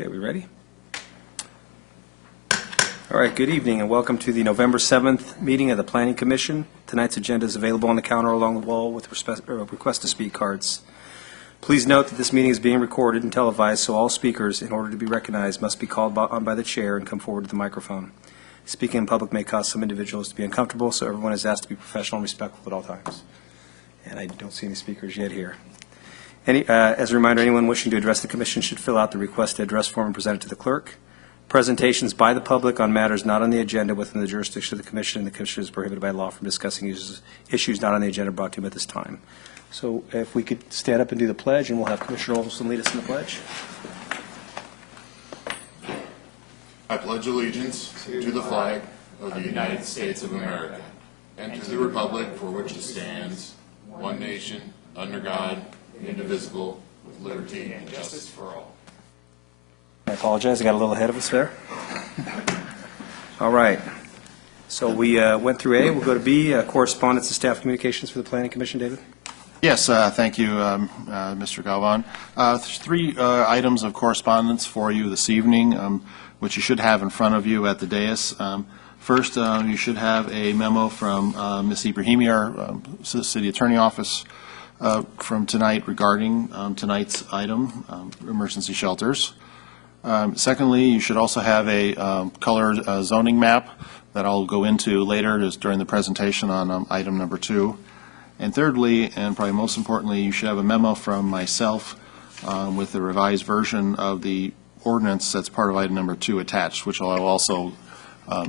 Okay, we ready? All right, good evening and welcome to the November 7th meeting of the Planning Commission. Tonight's agenda is available on the counter along the wall with request to speak cards. Please note that this meeting is being recorded and televised, so all speakers, in order to be recognized, must be called on by the chair and come forward to the microphone. Speaking in public may cause some individuals to be uncomfortable, so everyone is asked to be professional and respectful at all times. And I don't see any speakers yet here. As a reminder, anyone wishing to address the Commission should fill out the request to address form and present it to the clerk. Presentations by the public on matters not on the agenda within the jurisdiction of the Commission, and the Commission is prohibited by law from discussing issues not on the agenda brought to him at this time. So if we could stand up and do the pledge, and we'll have Commissioner Olson lead us in the pledge. I pledge allegiance to the flag of the United States of America and to the republic for which it stands, one nation, under God, indivisible, with liberty and justice for all. I apologize, I got a little ahead of us there. All right. So we went through A, we'll go to B, correspondence and staff communications for the Planning Commission. David? Yes, thank you, Mr. Galvan. Three items of correspondence for you this evening, which you should have in front of you at the dais. First, you should have a memo from Ms. Ibrahimi, our City Attorney Office, from tonight regarding tonight's item, emergency shelters. Secondly, you should also have a colored zoning map that I'll go into later just during the presentation on item number 2. And thirdly, and probably most importantly, you should have a memo from myself with the revised version of the ordinance that's part of item number 2 attached, which I'll also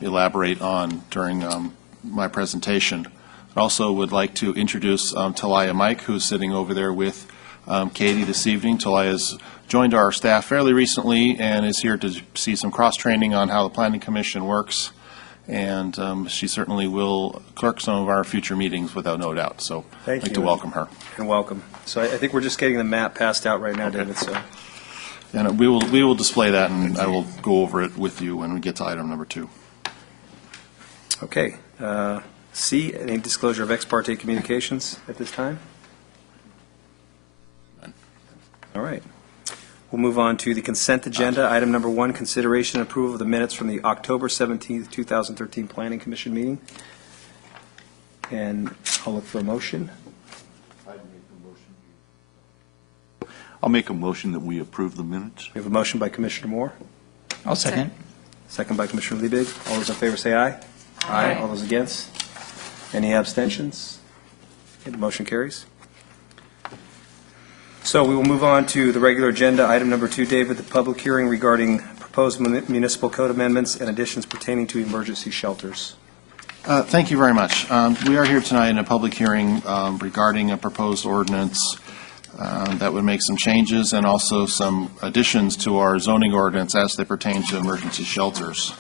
elaborate on during my presentation. I also would like to introduce Talia Mike, who's sitting over there with Katie this evening. Talia has joined our staff fairly recently and is here to see some cross-training on how the Planning Commission works. And she certainly will clerk some of our future meetings without no doubt. So I'd like to welcome her. And welcome. So I think we're just getting the map passed out right now, David. So. And we will display that, and I will go over it with you when we get to item number 2. Okay. C, any disclosure of ex parte communications at this time? None. All right. We'll move on to the consent agenda. Item number 1, consideration and approval of the minutes from the October 17th, 2013 Planning Commission meeting. And I'll look for a motion. I'll make a motion that we approve the minutes. We have a motion by Commissioner Moore. I'll second. Second by Commissioner Liebig. All those in favor say aye. Aye. All those against? Any abstentions? Okay, the motion carries. So we will move on to the regular agenda. Item number 2, David, the public hearing regarding proposed municipal code amendments and additions pertaining to emergency shelters. Thank you very much. We are here tonight in a public hearing regarding a proposed ordinance that would make some changes and also some additions to our zoning ordinance as they pertain to emergency shelters.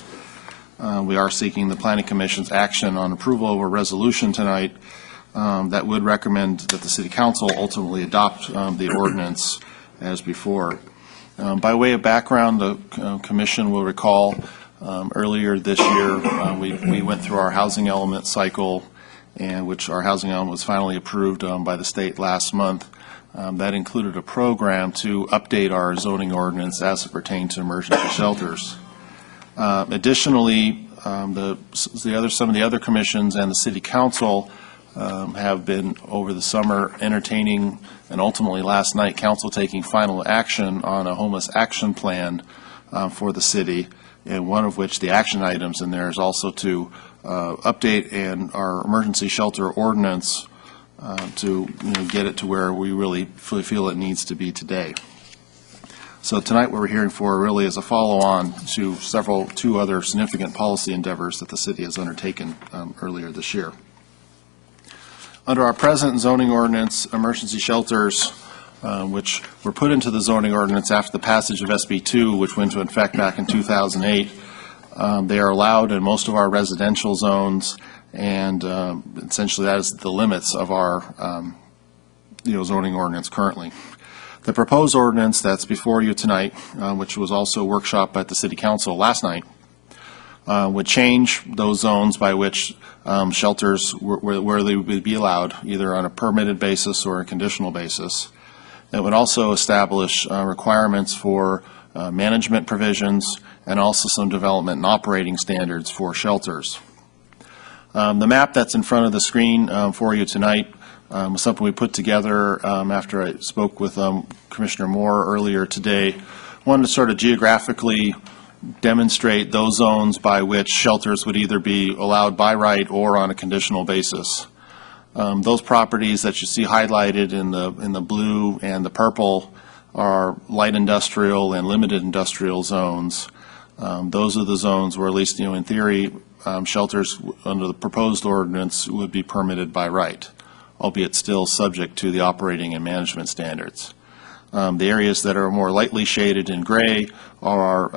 We are seeking the Planning Commission's action on approval of a resolution tonight that would recommend that the City Council ultimately adopt the ordinance as before. By way of background, the Commission will recall earlier this year we went through our housing element cycle, and which our housing element was finally approved by the state last month. That included a program to update our zoning ordinance as it pertained to emergency shelters. Additionally, some of the other commissions and the City Council have been over the summer entertaining, and ultimately last night council taking final action on a homeless action plan for the city, and one of which the action items in there is also to update our emergency shelter ordinance to get it to where we really feel it needs to be today. So tonight what we're hearing for really is a follow-on to two other significant policy endeavors that the city has undertaken earlier this year. Under our present zoning ordinance, emergency shelters, which were put into the zoning ordinance after the passage of SB 2, which went into effect back in 2008, they are allowed in most of our residential zones, and essentially that is the limits of our zoning ordinance currently. The proposed ordinance that's before you tonight, which was also workshopped at the City Council last night, would change those zones by which shelters where they would be allowed, either on a permitted basis or a conditional basis. It would also establish requirements for management provisions, and also some development and operating standards for shelters. The map that's in front of the screen for you tonight was something we put together after I spoke with Commissioner Moore earlier today. Wanted to sort of geographically demonstrate those zones by which shelters would either be allowed by right or on a conditional basis. Those properties that you see highlighted in the blue and the purple are light industrial and limited industrial zones. Those are the zones where, at least in theory, shelters under the proposed ordinance would be permitted by right, albeit still subject to the operating and management standards. The areas that are more lightly shaded in gray are our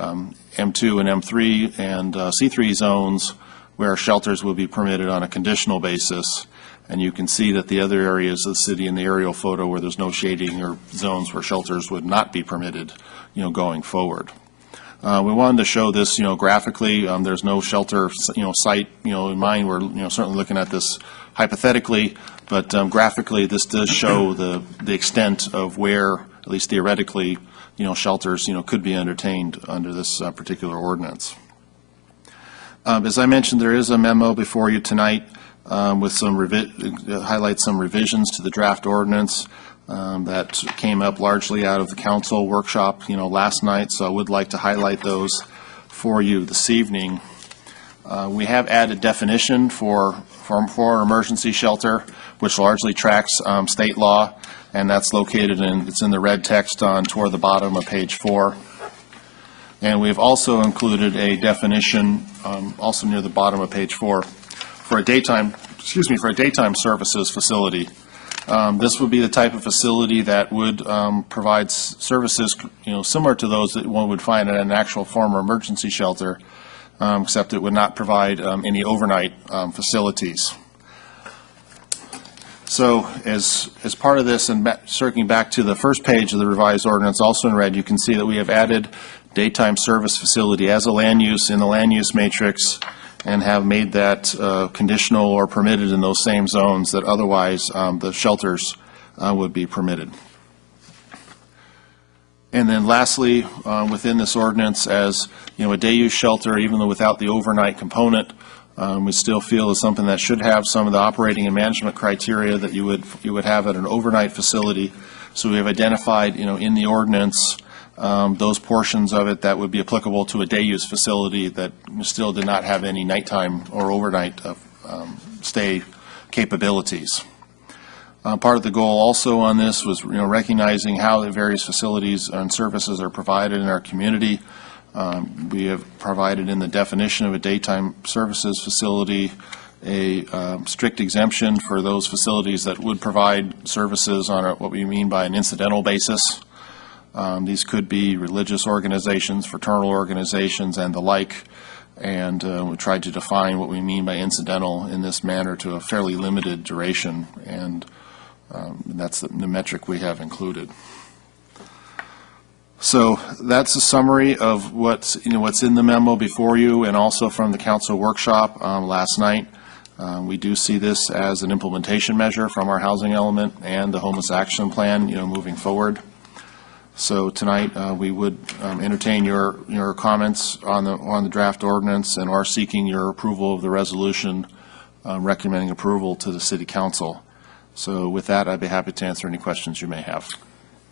M2 and M3 and C3 zones, where shelters will be permitted on a conditional basis. And you can see that the other areas of the city in the aerial photo where there's no shading or zones where shelters would not be permitted, going forward. We wanted to show this, graphically. There's no shelter, site, in mind. We're, certainly looking at this hypothetically, but graphically, this does show the extent of where, at least theoretically, shelters, could be entertained under this particular ordinance. As I mentioned, there is a memo before you tonight with some highlights some revisions to the draft ordinance that came up largely out of the council workshop, last night. So I would like to highlight those for you this evening. We have added definition for an emergency shelter, which largely tracks state law, and that's located it's in the red text toward the bottom of page 4. And we've also included a definition, also near the bottom of page 4, for a daytime services facility. This would be the type of facility that would provide services, similar to those that one would find at an actual former emergency shelter, except it would not provide any overnight facilities. So as part of this, and circling back to the first page of the revised ordinance, also in red, you can see that we have added daytime service facility as a land use in the land use matrix, and have made that conditional or permitted in those same zones that otherwise the shelters would be permitted. And then lastly, within this ordinance, as a day use shelter, even though without the overnight component, we still feel is something that should have some of the operating and management criteria that you would have at an overnight facility. So we have identified, in the ordinance, those portions of it that would be applicable to a day use facility that still did not have any nighttime or overnight stay capabilities. Part of the goal also on this was recognizing how the various facilities and services are provided in our community. We have provided in the definition of a daytime services facility a strict exemption for those facilities that would provide services on what we mean by an incidental basis. These could be religious organizations, fraternal organizations, and the like, and we tried to define what we mean by incidental in this manner to a fairly limited duration, and that's the metric we have included. So that's a summary of what's in the memo before you, and also from the council workshop last night. We do see this as an implementation measure from our housing element and the homeless action plan, moving forward. So tonight we would entertain your comments on the draft ordinance, and are seeking your approval of the resolution recommending approval to the City Council. So with that, I'd be happy to answer any questions you may have.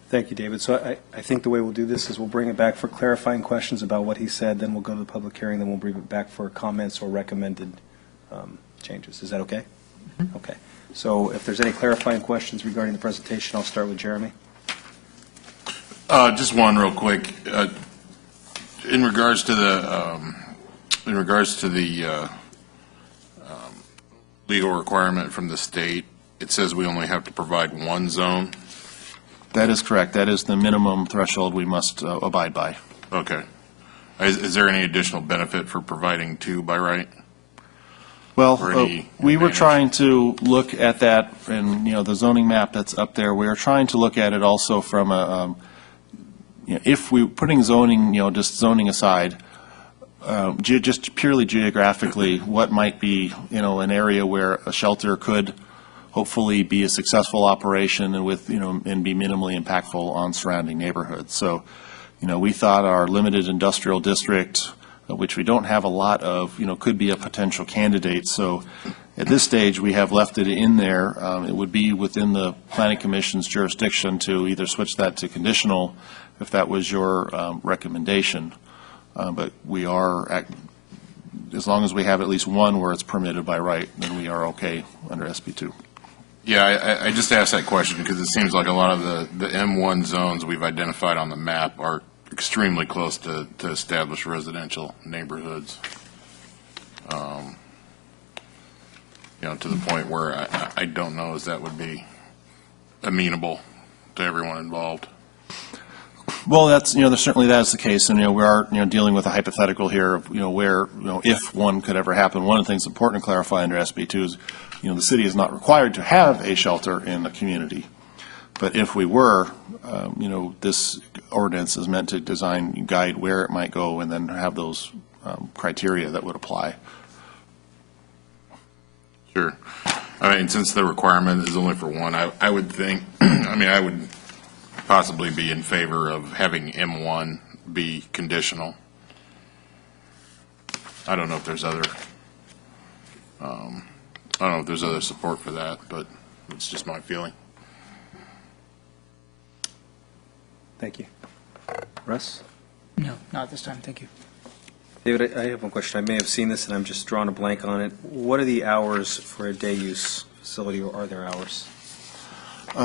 Thank you, David. So I think the way we'll do this is we'll bring it back for clarifying questions about what he said, then we'll go to the public hearing, then we'll bring it back for comments or recommended changes. Is that okay? Mm-hmm. Okay. So if there's any clarifying questions regarding the presentation, I'll start with Jeremy. Just one real quick. In regards to the legal requirement from the state, it says we only have to provide one zone. That is correct. That is the minimum threshold we must abide by. Okay. Is there any additional benefit for providing two by right? Well, we were advantage? trying to look at that, and the zoning map that's up there. We are trying to look at it also from a if we putting zoning, just zoning aside, just purely geographically, what might be, an area where a shelter could hopefully be a successful operation and with, and be minimally impactful on surrounding neighborhoods. So, We thought our limited industrial district, which we don't have a lot of, could be a potential candidate. So at this stage, we have left it in there. It would be within the Planning Commission's jurisdiction to either switch that to conditional if that was your recommendation. But we are, as long as we have at least one where it's permitted by right, then we are okay under SB2. Yeah, I just asked that question because it seems like a lot of the M1 zones we've identified on the map are extremely close to established residential neighborhoods. To the point where I don't know if that would be amenable to everyone involved. Well, that's, certainly that is the case, and, we are, dealing with a hypothetical here of, where, if one could ever happen. One of the things important to clarify under SB2 is, the city is not required to have a shelter in the community. But if we were, this ordinance is meant to design, guide where it might go, and then have those criteria that would apply. Sure. I mean, since the requirement is only for one, I would think, I would possibly be in favor of having M1 be conditional. I don't know if there's other, support for that, but it's just my feeling. Thank you. Russ? No, not this time, thank you. David, I have one question. I may have seen this and I'm just drawing a blank on it. What are the hours for a day use facility, or are there hours?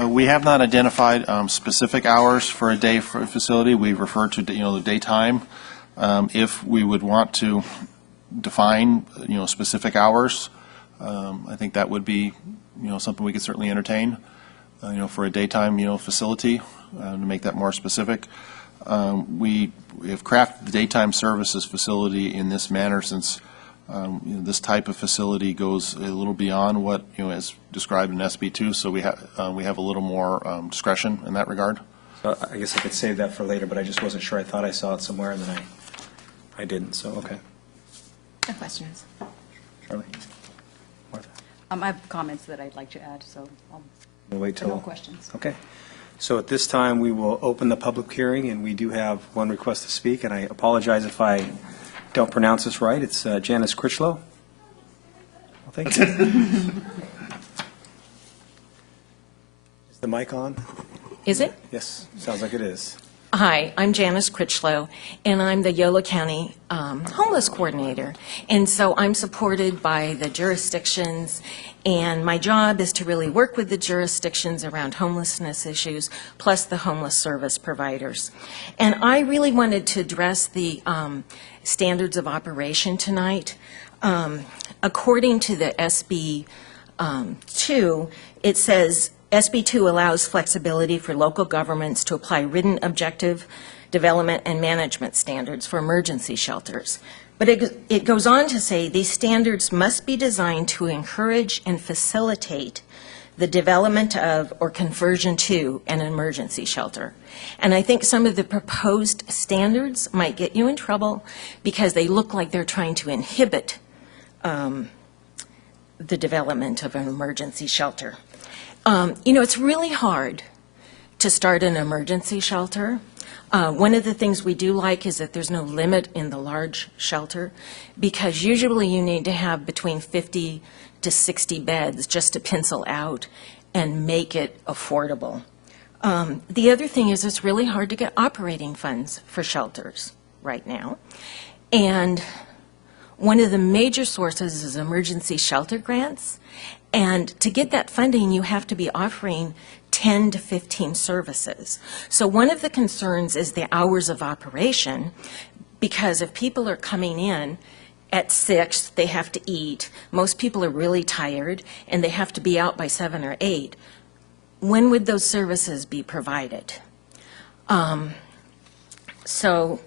We have not identified specific hours for a day for a facility. We refer to, the daytime. If we would want to define, specific hours, I think that would be, something we could certainly entertain, for a daytime, facility, to make that more specific. We have crafted the daytime services facility in this manner since this type of facility goes a little beyond what, is described in SB2, so we have a little more discretion in that regard. So I guess I could save that for later, but I just wasn't sure. I thought I saw it somewhere and then I didn't, so okay. No questions. Charlie? Martha? I have comments that I'd like to add, so We'll wait till. no questions. Okay. So at this time, we will open the public hearing, and we do have one request to speak, and I apologize if I don't pronounce this right. It's Janice Critchlow. Well, thank you. Is the mic on? Is it? Yes, sounds like it is. Hi, I'm Janice Critchlow, and I'm the Yolo County Homeless Coordinator. And so I'm supported by the jurisdictions, and my job is to really work with the jurisdictions around homelessness issues, plus the homeless service providers. And I really wanted to address the standards of operation tonight. According to the SB 2, it says, SB 2 allows flexibility for local governments to apply written objective development and management standards for emergency shelters. But it goes on to say these standards must be designed to encourage and facilitate the development of or conversion to an emergency shelter. And I think some of the proposed standards might get you in trouble because they look like they're trying to inhibit the development of an emergency shelter. It's really hard to start an emergency shelter. One of the things we do like is that there's no limit in the large shelter, because usually you need to have between 50 to 60 beds just to pencil out and make it affordable. The other thing is it's really hard to get operating funds for shelters right now. And one of the major sources is emergency shelter grants. And to get that funding, you have to be offering 10 to 15 services. So one of the concerns is the hours of operation, because if people are coming in at 6, they have to eat. Most people are really tired, and they have to be out by 7 or 8. When would those services be provided? So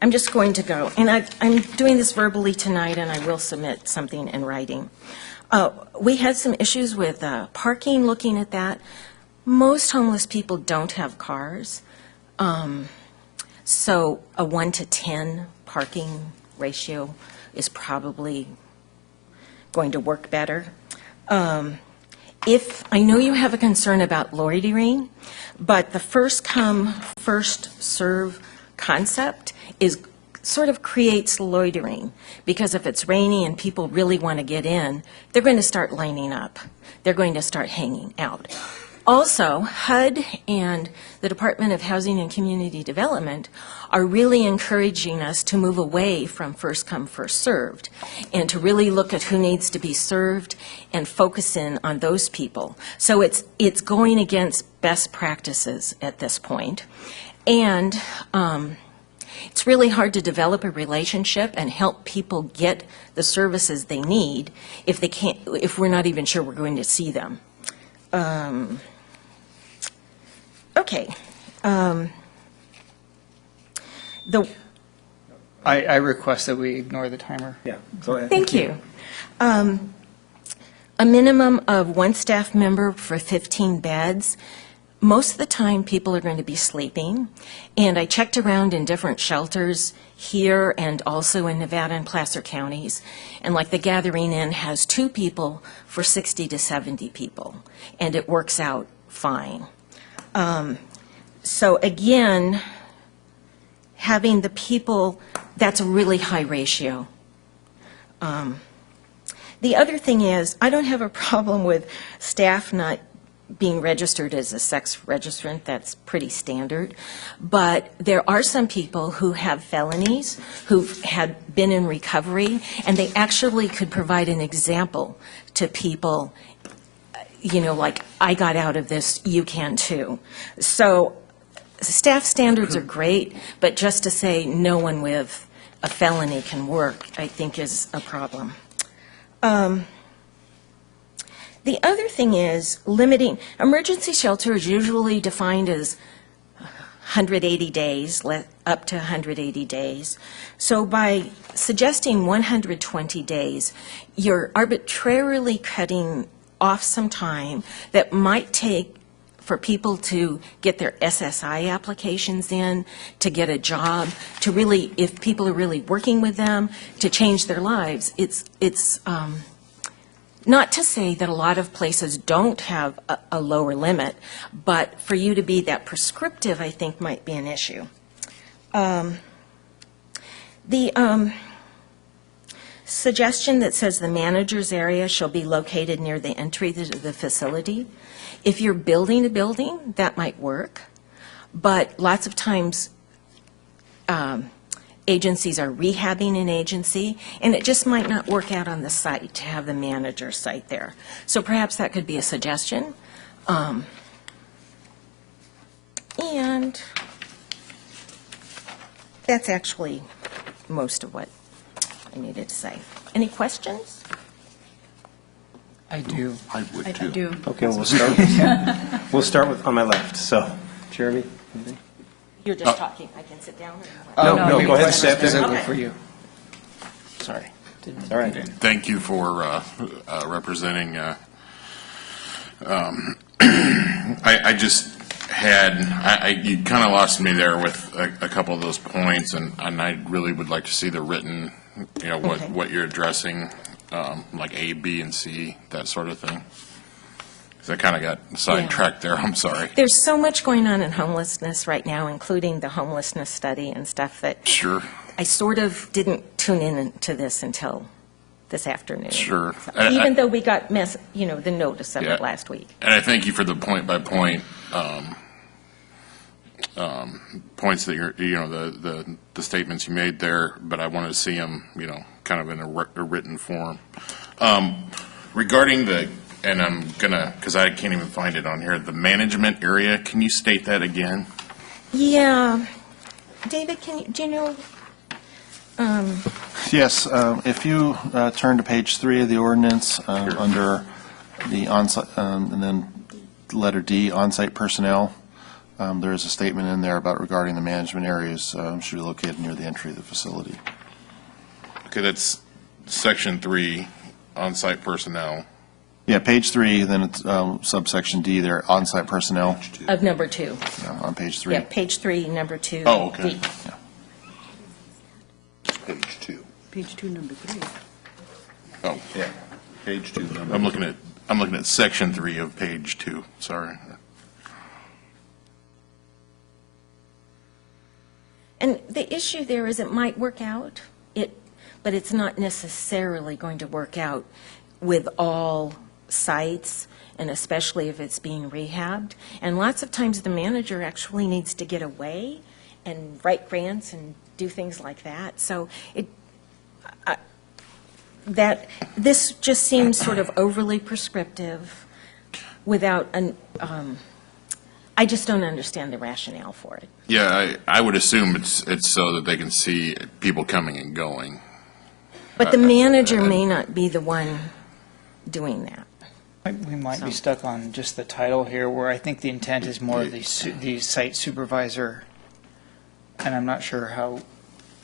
I'm just going to go, and I'm doing this verbally tonight, and I will submit something in writing. We had some issues with parking, looking at that. Most homeless people don't have cars, so a 1 to 10 parking ratio is probably going to work better. If I know you have a concern about loitering, but the first come, first serve concept is sort of creates loitering, because if it's rainy and people really want to get in, they're going to start lining up. They're going to start hanging out. Also, HUD and the Department of Housing and Community Development are really encouraging us to move away from first come, first served, and to really look at who needs to be served and focus in on those people. So it's going against best practices at this point. And it's really hard to develop a relationship and help people get the services they need if they can't, if we're not even sure we're going to see them. Okay. I request that we ignore the timer. Yeah, go ahead. Thank you. A minimum of one staff member for 15 beds. Most of the time, people are going to be sleeping, and I checked around in different shelters here and also in Nevada and Placer counties, and like the Gathering Inn has 2 people for 60 to 70 people, and it works out fine. So again, having the people, that's a really high ratio. The other thing is, I don't have a problem with staff not being registered as a sex registrant. That's pretty standard. But there are some people who have felonies, who've had been in recovery, and they actually could provide an example to people, you know, like, I got out of this, you can too. So staff standards are great, but just to say no one with a felony can work, I think is a problem. The other thing is limiting, emergency shelter is usually defined as 180 days, up to 180 days. So by suggesting 120 days, you're arbitrarily cutting off some time that might take for people to get their SSI applications in, to get a job, to really, if people are really working with them, to change their lives. It's not to say that a lot of places don't have a lower limit, but for you to be that prescriptive, I think, might be an issue. The suggestion that says the manager's area shall be located near the entry to the facility. If you're building a building, that might work, but lots of times agencies are rehabbing an agency, and it just might not work out on the site to have the manager site there. So perhaps that could be a suggestion. And that's actually most of what I needed to say. Any questions? I do. I would too. Okay, we'll start with, on my left, so, Jeremy? anything? You're just talking. I can sit down? No, maybe go ahead, questions Steph. specifically Okay. for you. Sorry. All right. Thank you for representing. I just had, you kind of lost me there with a couple of those points, and I really would like to see the written, you know, Okay. what you're addressing, like A, B, and C, that sort of thing. Because I kind of got sidetracked there, I'm sorry. There's so much going on in homelessness right now, including the homelessness study and stuff, that Sure. I sort of didn't tune in to this until this afternoon. Sure. So, And even though we got the notice of Yeah. it last week. And I thank you for the point-by-point points that the statements you made there, but I wanted to see them, kind of in a written form. Regarding and I'm gonna, because I can't even find it on here, the management area, can you state that again? Yeah. David, do you know? Yes, if you turn to page 3 of the ordinance, under the onsite, and then letter D, on-site personnel, there is a statement in there about regarding the management areas should be located near the entry of the facility. Okay, that's section 3, on-site personnel. Yeah, page 3, then it's subsection D there, on-site personnel, Of number 2. on page 3. Yeah, page 3, number 2. Oh, okay. D. Page 2. Page 2, number 3. Oh, Yeah. Page 2. I'm looking at section 3 of page 2, sorry. And the issue there is it might work out, but it's not necessarily going to work out with all sites, and especially if it's being rehabbed. And lots of times the manager actually needs to get away and write grants and do things like that. So this just seems sort of overly prescriptive without I just don't understand the rationale for it. Yeah, I would assume it's so that they can see people coming and going. But the manager may not be the one doing that. We might be stuck on just the title here, where I think the intent is more of the site supervisor, and I'm not sure how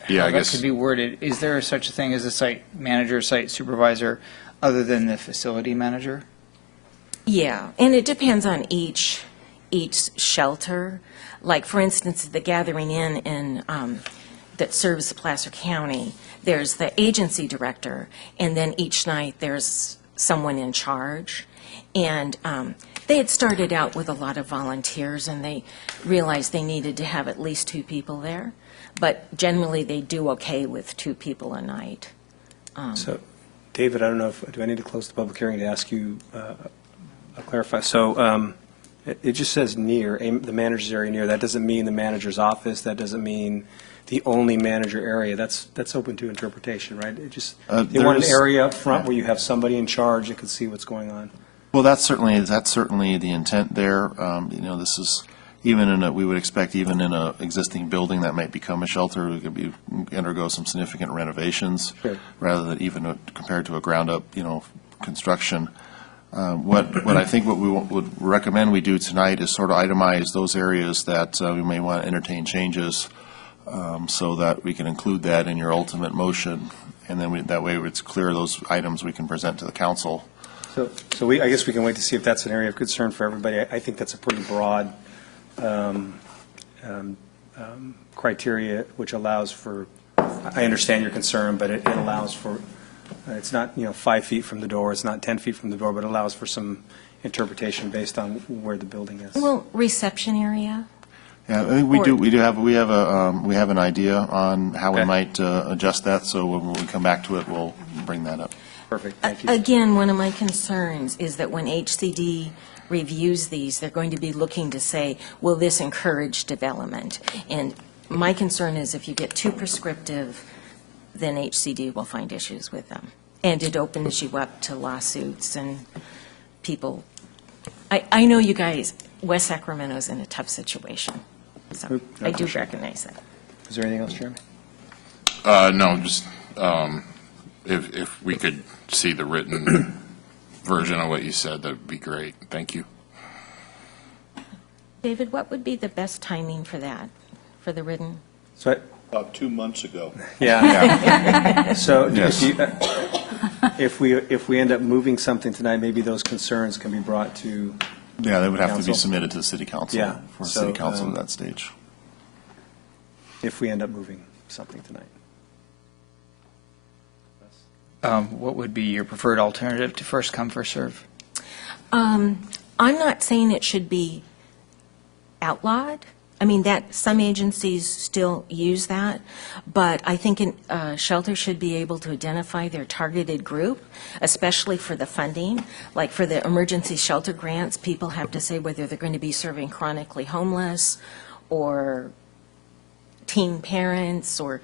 Yeah, I that guess. could be worded. Is there such a thing as a site manager, site supervisor, other than the facility manager? Yeah, and it depends on each shelter. Like, for instance, the Gathering Inn that serves Placer County, there's the agency director, and then each night there's someone in charge. And they had started out with a lot of volunteers, and they realized they needed to have at least 2 people there. But generally, they do okay with 2 people a night. So, David, I don't know do I need to close the public hearing to ask you, I'll clarify. So it just says near, the manager's area near. That doesn't mean the manager's office. That doesn't mean the only manager area. That's open to interpretation, right? It just, they want an there's- area up front where you have somebody in charge that can see what's going on. Well, that's certainly the intent there. This is, we would expect even in a existing building that might become a shelter, it could undergo some significant renovations. Sure. Rather than even compared to a ground-up, construction. What I think what we would recommend we do tonight is sort of itemize those areas that we may want to entertain changes, so that we can include that in your ultimate motion, and then that way it's clear those items we can present to the council. So I guess we can wait to see if that's an area of concern for everybody. I think that's a pretty broad criteria, which allows for, I understand your concern, but it allows for, it's not, 5 feet from the door, it's not 10 feet from the door, but it allows for some interpretation based on where the building is. Well, reception area? Yeah, I think we have an idea on how we Okay. might adjust that, so when we come back to it, we'll bring that up. Perfect, thank you. Again, one of my concerns is that when HCD reviews these, they're going to be looking to say, will this encourage development? And my concern is if you get too prescriptive, then HCD will find issues with them. And it opens you up to lawsuits and people. I know you guys, West Sacramento's in a tough situation. So I do recognize that. Is there anything else, Jeremy? No, just if we could see the written version of what you said, that'd be great. Thank you. David, what would be the best timing for that, for the written? So, About 2 months ago. yeah. So Yes. if we end up moving something tonight, maybe those concerns can be brought to, Yeah, they would have to be Council? submitted to the city council. Yeah, For the so, city council at that stage. if we end up moving something tonight. What would be your preferred alternative to first come, first serve? I'm not saying it should be outlawed. I mean, that, some agencies still use that, but I think a shelter should be able to identify their targeted group, especially for the funding. Like for the emergency shelter grants, people have to say whether they're going to be serving chronically homeless or teen parents or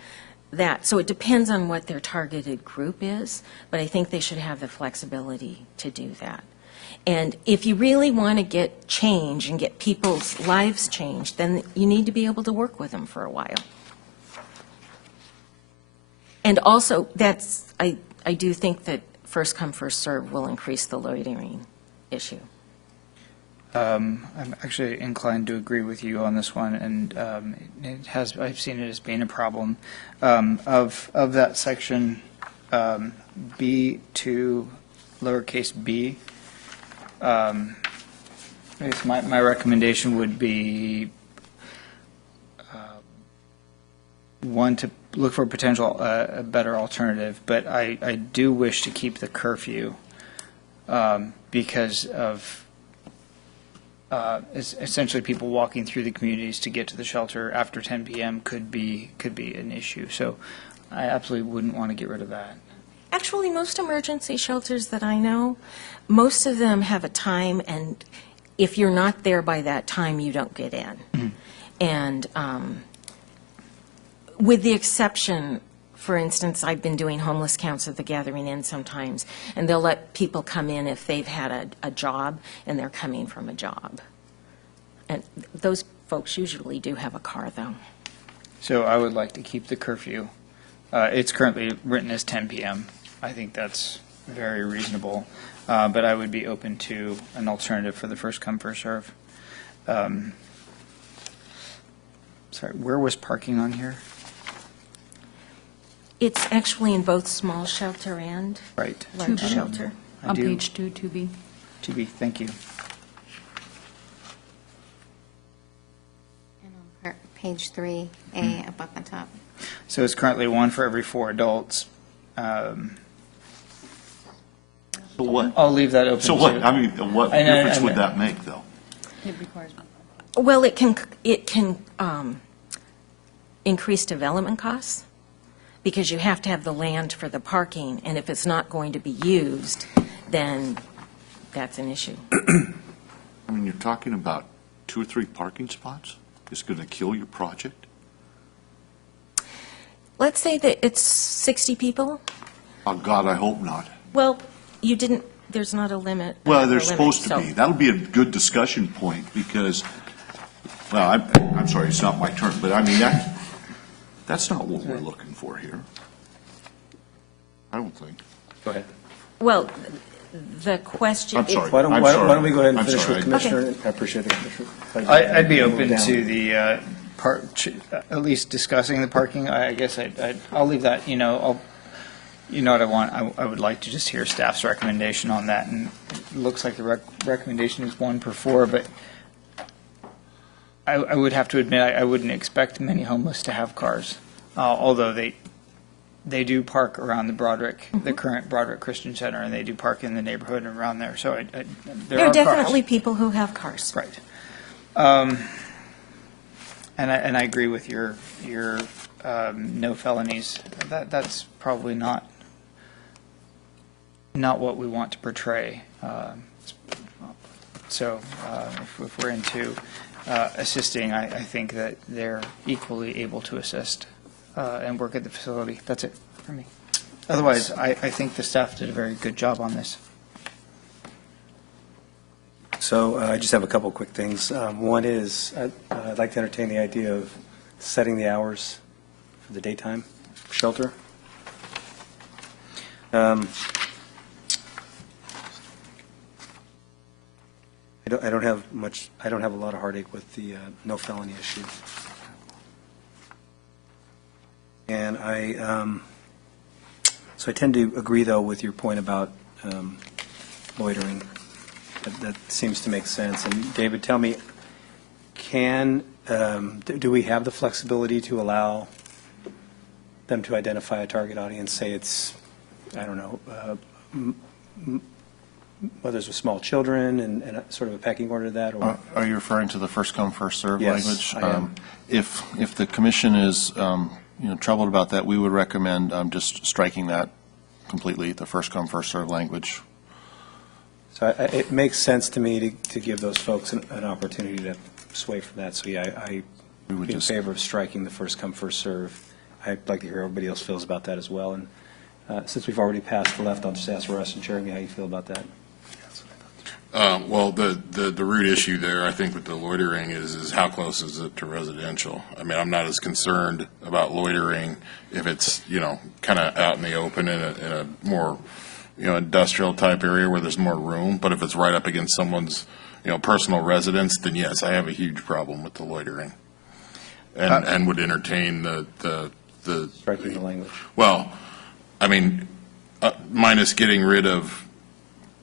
that. So it depends on what their targeted group is, but I think they should have the flexibility to do that. And if you really want to get change and get people's lives changed, then you need to be able to work with them for a while. And also, I do think that first come, first serve will increase the loitering issue. I'm actually inclined to agree with you on this one, and I've seen it as being a problem. Of that section, B2, lowercase b, I guess my recommendation would be, one, to look for a potential, a better alternative, but I do wish to keep the curfew because of essentially people walking through the communities to get to the shelter after 10 p.m. could be an issue. So I absolutely wouldn't want to get rid of that. Actually, most emergency shelters that I know, most of them have a time, and if you're not there by that time, you don't get in. And with the exception, for instance, I've been doing homeless counts at the Gathering Inn sometimes, and they'll let people come in if they've had a job and they're coming from a job. And those folks usually do have a car, though. So I would like to keep the curfew. It's currently written as 10 p.m. I think that's very reasonable, but I would be open to an alternative for the first come, first serve. Sorry, where was parking on here? It's actually in both small shelter and Right. large shelter. I On do. page 2, 2B. To be, thank you. And on page 3A up at the top. So it's currently 1 for every 4 adults. So what? I'll leave that open. So what, to- I mean, what I know, difference I would know. that make, though? It requires. Well, it can increase development costs because you have to have the land for the parking, and if it's not going to be used, then that's an issue. I mean, you're talking about 2 or 3 parking spots? It's going to kill your project? Let's say that it's 60 people. Oh, God, I hope not. Well, you didn't, there's not a limit. Well, upper there's limit, supposed to so- be. That'll be a good discussion point, because, well, I'm sorry, it's not my turn, but I mean, that's not what we're looking for here. I don't think. Go ahead. Well, the question. I'm sorry. Why don't I'm why sorry. don't we go ahead and I'm finish sorry. with Commissioner? I appreciate the Commissioner. I'd be Move open down. to the at least discussing the parking. I guess I'll leave that, you know what I want? I would like to just hear staff's recommendation on that, and it looks like the recommendation is 1 per 4, but I would have to admit, I wouldn't expect many homeless to have cars, although they do park around the Broderick, the current Broderick Christian Center, and they do park in the neighborhood and around there, so there There are are cars. definitely people who have cars. Right. And I agree with your no felonies. That's probably not what we want to portray. So if we're into assisting, I think that they're equally able to assist and work at the facility. That's it for me. Otherwise, I think the staff did a very good job on this. So I just have a couple quick things. One is, I'd like to entertain the idea of setting the hours for the daytime shelter. I don't have a lot of heartache with the no felony issue. And so I tend to agree, though, with your point about loitering. That seems to make sense. And David, tell me, do we have the flexibility to allow them to identify a target audience, say it's, I don't know, whether it's with small children and sort of a pecking order to that, or? Are you referring to the first come, first serve Yes, language? I am. If the commission is, troubled about that, we would recommend just striking that completely, the first come, first serve language. So it makes sense to me to give those folks an opportunity to sway from that. So, yeah, I'd We would be in just- favor of striking the first come, first serve. I'd like to hear how everybody else feels about that as well. And since we've already passed the left, I'll just ask Russ and Jeremy how you feel about that. Well, the root issue there, I think, with the loitering is how close is it to residential? I mean, I'm not as concerned about loitering if it's, kind of out in the open in a more, industrial type area where there's more room. But if it's right up against someone's, personal residence, then yes, I have a huge problem with the loitering. And would entertain the Striking the language. well, I mean, minus getting rid of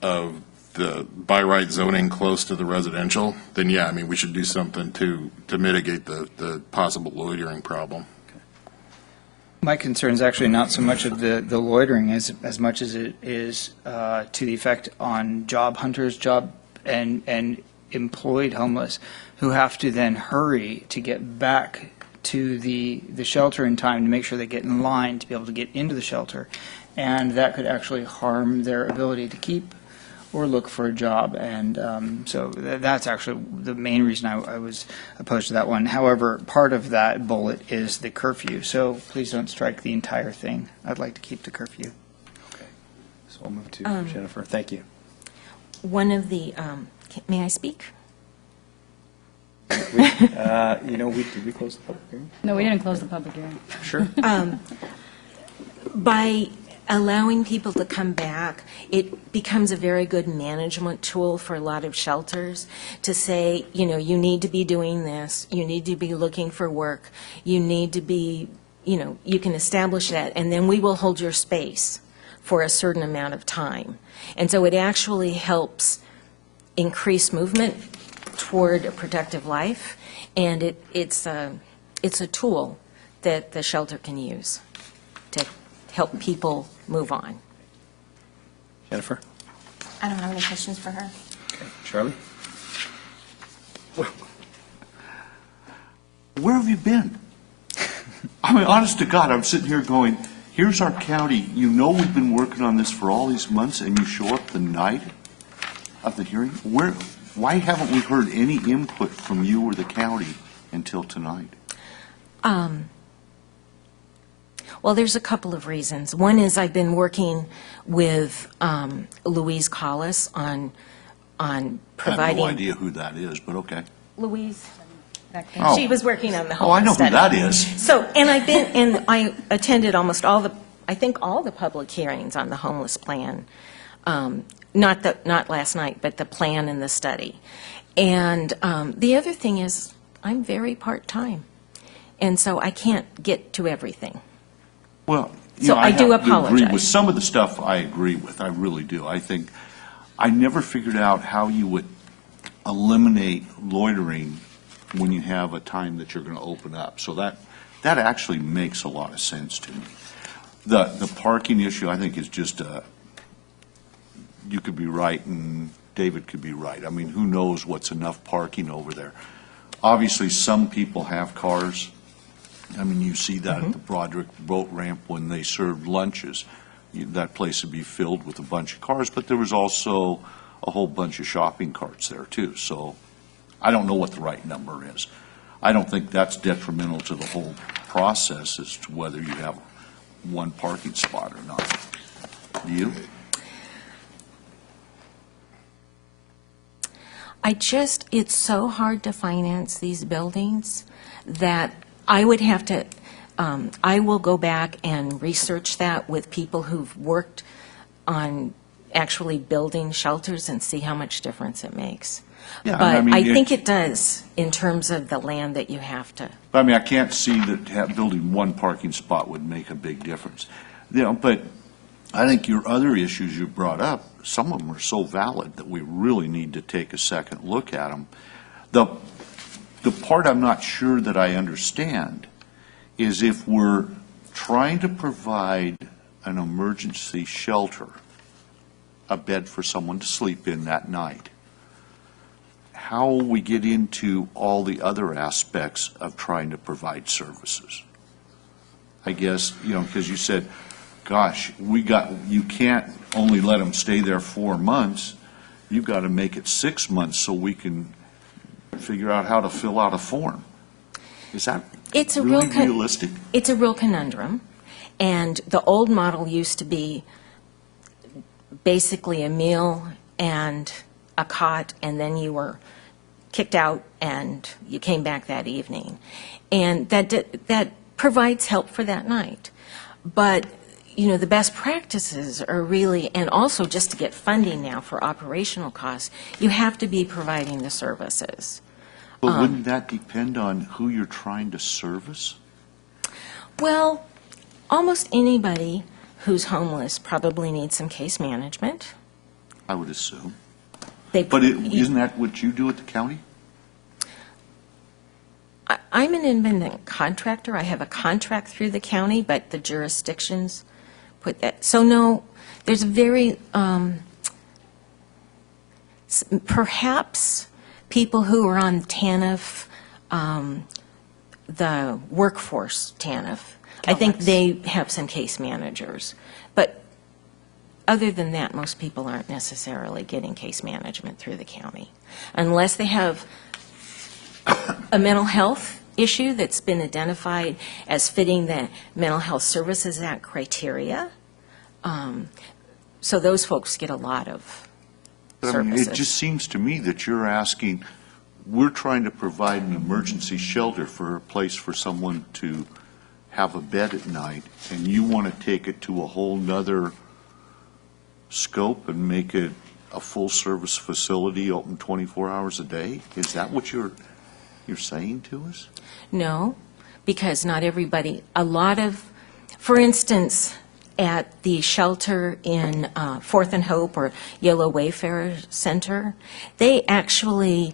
the by right zoning close to the residential, then yeah, I mean, we should do something to mitigate the possible loitering problem. My concern is actually not so much of the loitering as much as it is to the effect on job hunters, and employed homeless who have to then hurry to get back to the shelter in time to make sure they get in line to be able to get into the shelter. And that could actually harm their ability to keep or look for a job. And so that's actually the main reason I was opposed to that one. However, part of that bullet is the curfew. So please don't strike the entire thing. I'd like to keep the curfew. Okay. So I'll move to Jennifer. Thank you. One of the, may I speak? Did we close the public hearing? No, we didn't close the public hearing. Sure. By allowing people to come back, it becomes a very good management tool for a lot of shelters to say, you need to be doing this, you need to be looking for work, you need to be, you can establish that, and then we will hold your space for a certain amount of time. And so it actually helps increase movement toward a productive life, and it's a tool that the shelter can use to help people move on. Jennifer? I don't have any questions for her. Okay. Charlie? Where have you been? I mean, honest to God, I'm sitting here going, here's our county, we've been working on this for all these months, and you show up the night of the hearing? Why haven't we heard any input from you or the county until tonight? Well, there's a couple of reasons. One is I've been working with Louise Collis on I have providing. no idea who that is, but okay. Louise, Oh. she was working on the Oh, I know homeless who study. that is. So, and I attended almost all the public hearings on the homeless plan. Not last night, but the plan and the study. And the other thing is, I'm very part-time, and so I can't get to everything. Well, So I do have to agree apologize. with some of the stuff I agree with, I really do. I think, I never figured out how you would eliminate loitering when you have a time that you're going to open up. So that actually makes a lot of sense to me. The parking issue, I think, is just you could be right and David could be right. I mean, who knows what's enough parking over there? Obviously, some people have cars. I mean, you see that at the Broderick Boat Ramp when they served lunches. That place would be filled with a bunch of cars, but there was also a whole bunch of shopping carts there, too. So I don't know what the right number is. I don't think that's detrimental to the whole process as to whether you have one parking spot or not. Do you? It's so hard to finance these buildings that I would have to, I will go back and research that with people who've worked on actually building shelters and see how much difference it makes. Yeah, But and I think it does in terms of the land that you have to. I mean, I can't see that building one parking spot would make a big difference. But I think your other issues you brought up, some of them are so valid that we really need to take a second look at them. The part I'm not sure that I understand is if we're trying to provide an emergency shelter, a bed for someone to sleep in that night, how we get into all the other aspects of trying to provide services. I guess, because you said, gosh, you can't only let them stay there 4 months. You've got to make it 6 months so we can figure out how to fill out a form. Is that It's a really real realistic? It's a real conundrum. And the old model used to be basically a meal and a cot, and then you were kicked out and you came back that evening. And that provides help for that night. But, the best practices are really, and also just to get funding now for operational costs, you have to be providing the services. But wouldn't that depend on who you're trying to service? Well, almost anybody who's homeless probably needs some case management. I would assume. They- But isn't that what you do at the county? I'm an independent contractor. I have a contract through the county, but the jurisdictions put that. So no, there's a very, perhaps people who are on TANF, the workforce TANF. I think they have some case managers. But other than that, most people aren't necessarily getting case management through the county. Unless they have a mental health issue that's been identified as fitting the Mental Health Services Act criteria. So those folks get a lot of But I mean, services. it just seems to me that you're asking, we're trying to provide an emergency shelter for a place for someone to have a bed at night, and you want to take it to a whole nother scope and make it a full-service facility open 24 hours a day? Is that what you're saying to us? No, because not everybody, for instance, at the shelter in Fourth and Hope or Yellow Wayfarer Center, they actually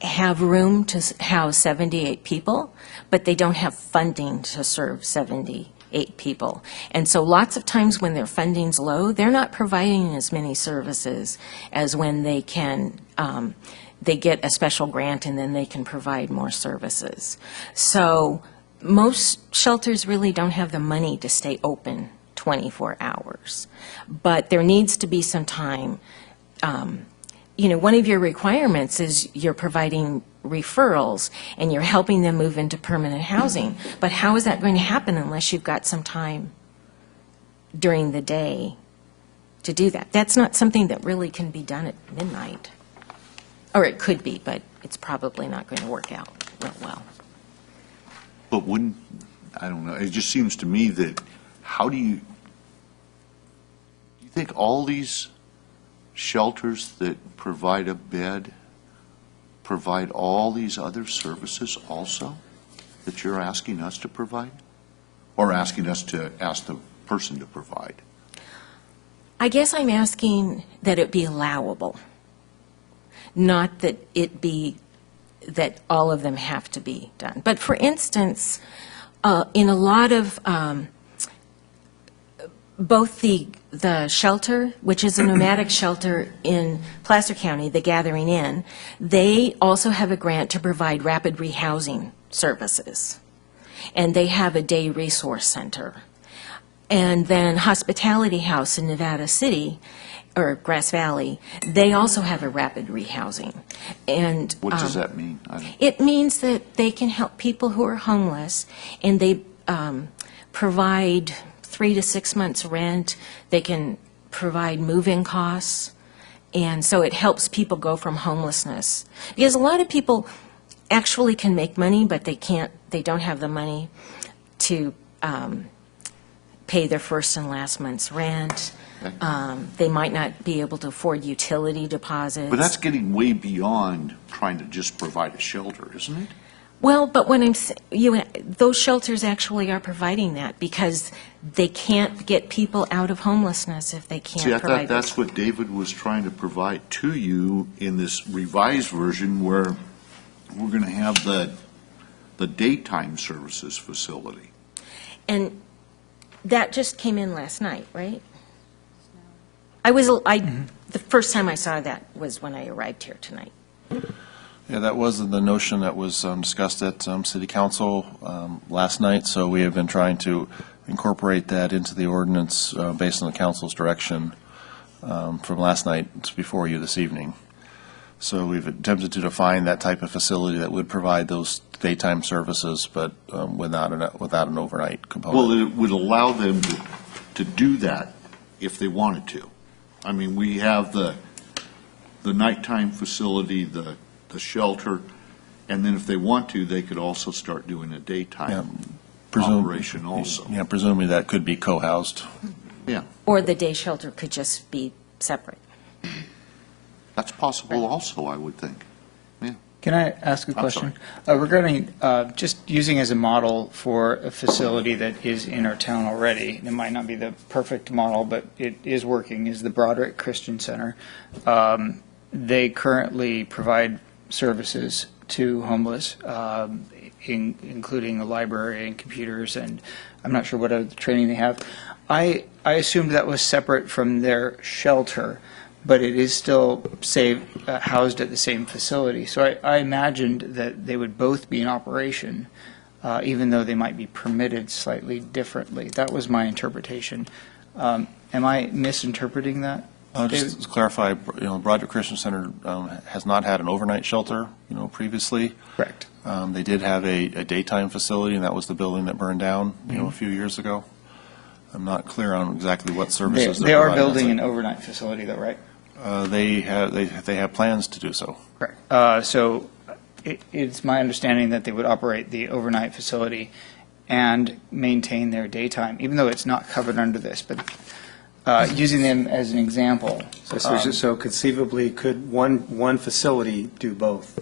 have room to house 78 people, but they don't have funding to serve 78 people. And so lots of times when their funding's low, they're not providing as many services as when they can, they get a special grant and then they can provide more services. So most shelters really don't have the money to stay open 24 hours. But there needs to be some time. One of your requirements is you're providing referrals and you're helping them move into permanent housing. But how is that going to happen unless you've got some time during the day to do that? That's not something that really can be done at midnight. Or it could be, but it's probably not going to work out real well. But I don't know, it just seems to me that, do you think all these shelters that provide a bed provide all these other services also that you're asking us to provide? Or asking us to ask the person to provide? I guess I'm asking that it be allowable, not that that all of them have to be done. But for instance, in a lot of both the shelter, which is a nomadic shelter in Placer County, the Gathering Inn, they also have a grant to provide rapid rehousing services. And they have a day resource center. And then Hospitality House in Nevada City, or Grass Valley, they also have a rapid rehousing. And What does that mean? it means that they can help people who are homeless, and they provide 3 to 6 months rent. They can provide move-in costs, and so it helps people go from homelessness. Because a lot of people actually can make money, but they don't have the money to pay their first and last month's rent. They might not be able to afford utility deposits. But that's getting way beyond trying to just provide a shelter, isn't it? Well, but when those shelters actually are providing that because they can't get people out of homelessness if they can't See, I provide. thought that's what David was trying to provide to you in this revised version where we're going to have the daytime services facility. And that just came in last night, right? The first time I saw that was when I arrived here tonight. Yeah, that was the notion that was discussed at City Council last night, so we have been trying to incorporate that into the ordinance based on the council's direction from last night. It's before you this evening. So we've attempted to define that type of facility that would provide those daytime services, but without an overnight component. Well, it would allow them to do that if they wanted to. I mean, we have the nighttime facility, the shelter, and then if they want to, they could also start doing a daytime operation also. Yeah, presumably that could be co-housed. Yeah, Or the day shelter could just be separate. that's possible also, I would think. Can I ask a I'm question? Regarding just using as a model for a facility that is in our town already, it might not be the perfect model, but it is working, is the Broderick Christian Center. They currently provide services to homeless, including a library and computers, and I'm not sure what other training they have. I assumed that was separate from their shelter, but it is still housed at the same facility. So I imagined that they would both be in operation, even though they might be permitted slightly differently. That was my interpretation. Am I misinterpreting that? Just to clarify, Broderick Christian Center has not had an overnight shelter, previously. Correct. They did have a daytime facility, and that was the building that burned down, a few years ago. I'm not clear on exactly what services They they're are providing. building an overnight facility, though, right? They have plans to do so. Correct. So it's my understanding that they would operate the overnight facility and maintain their daytime, even though it's not covered under this, but using them as an example. So conceivably, could one facility do both,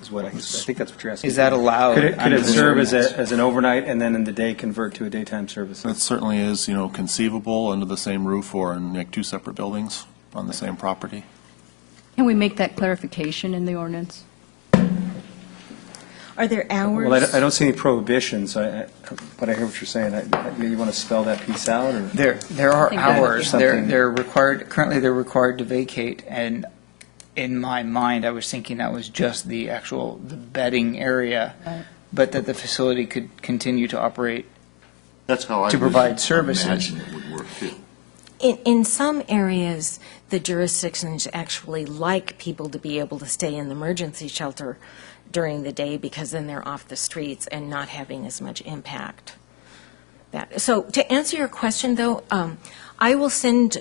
is what I think that's what you're asking. Is that allowed? Could under it the serve as ordinance? as an overnight and then in the day convert to a daytime service? That certainly is, conceivable under the same roof or in like two separate buildings on the same property. Can we make that clarification in the ordinance? Are there hours? Well, I don't see any prohibitions, but I hear what you're saying. You want to spell that piece out, or? There are think that- hours. Something- They're required, currently they're required to vacate, and in my mind, I was thinking that was just the bedding area, Right. but that the facility could continue to operate. That's how I To would provide services. imagine it would work, too. In some areas, the jurisdictions actually like people to be able to stay in the emergency shelter during the day because then they're off the streets and not having as much impact. So to answer your question, though, I will send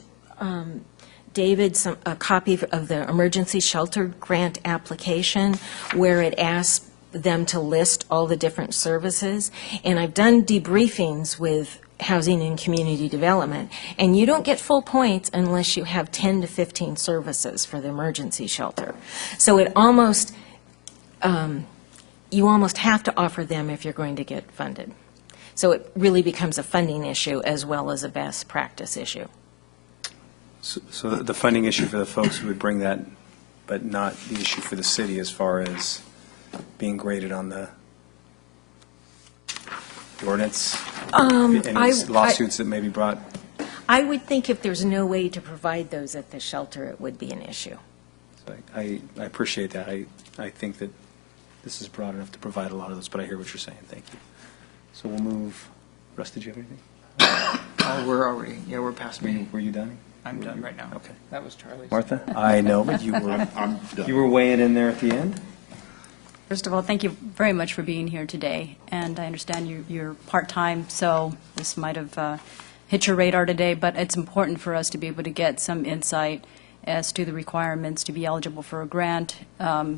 David a copy of the emergency shelter grant application where it asks them to list all the different services. And I've done debriefings with Housing and Community Development, and you don't get full points unless you have 10 to 15 services for the emergency shelter. So it almost, you almost have to offer them if you're going to get funded. So it really becomes a funding issue as well as a best practice issue. So the funding issue for the folks who would bring that, but not the issue for the city as far as being graded on the ordinance? Any lawsuits that may be brought? I would think if there's no way to provide those at the shelter, it would be an issue. I appreciate that. I think that this is broad enough to provide a lot of those, but I hear what you're saying. Thank you. So we'll move. Russ, did you have anything? Oh, we're past me. Were you done? I'm done right now. Okay. That was Charlie's. Martha? I know, but you were, I'm done. you were weighing in there at the end? First of all, thank you very much for being here today, and I understand you're part-time, so this might have hit your radar today, but it's important for us to be able to get some insight as to the requirements to be eligible for a grant,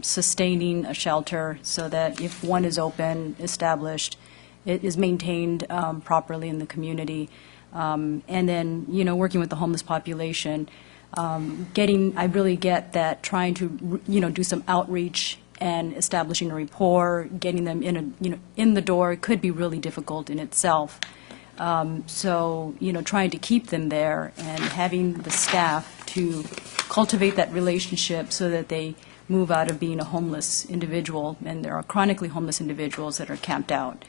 sustaining a shelter so that if one is open, established, it is maintained properly in the community. And then, working with the homeless population, I really get that trying to, do some outreach and establishing a rapport, getting them in the door could be really difficult in itself. So, trying to keep them there and having the staff to cultivate that relationship so that they move out of being a homeless individual, and there are chronically homeless individuals that are camped out,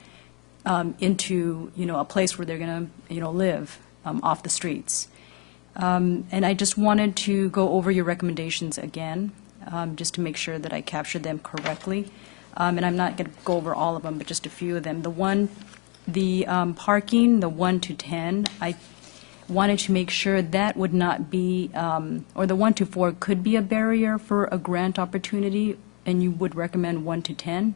into, a place where they're going to, live off the streets. And I just wanted to go over your recommendations again, just to make sure that I captured them correctly. And I'm not going to go over all of them, but just a few of them. The parking, the 1 to 10, I wanted to make sure that would not be, or the 1 to 4 could be a barrier for a grant opportunity, and you would recommend 1 to 10?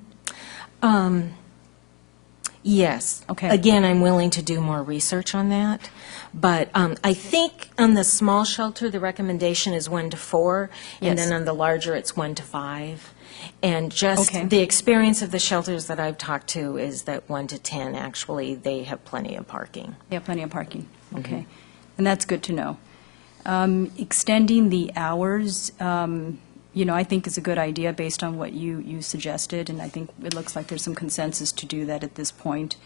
Yes. Okay. Again, I'm willing to do more research on that. But I think on the small shelter, the recommendation is 1 to 4. And Yes. then on the larger, it's 1 to 5. And just Okay. the experience of the shelters that I've talked to is that 1 to 10, actually, they have plenty of parking. They have plenty of parking, okay. And that's good to know. Extending the hours, I think is a good idea based on what you suggested, and I think it looks like there's some consensus to do that at this point.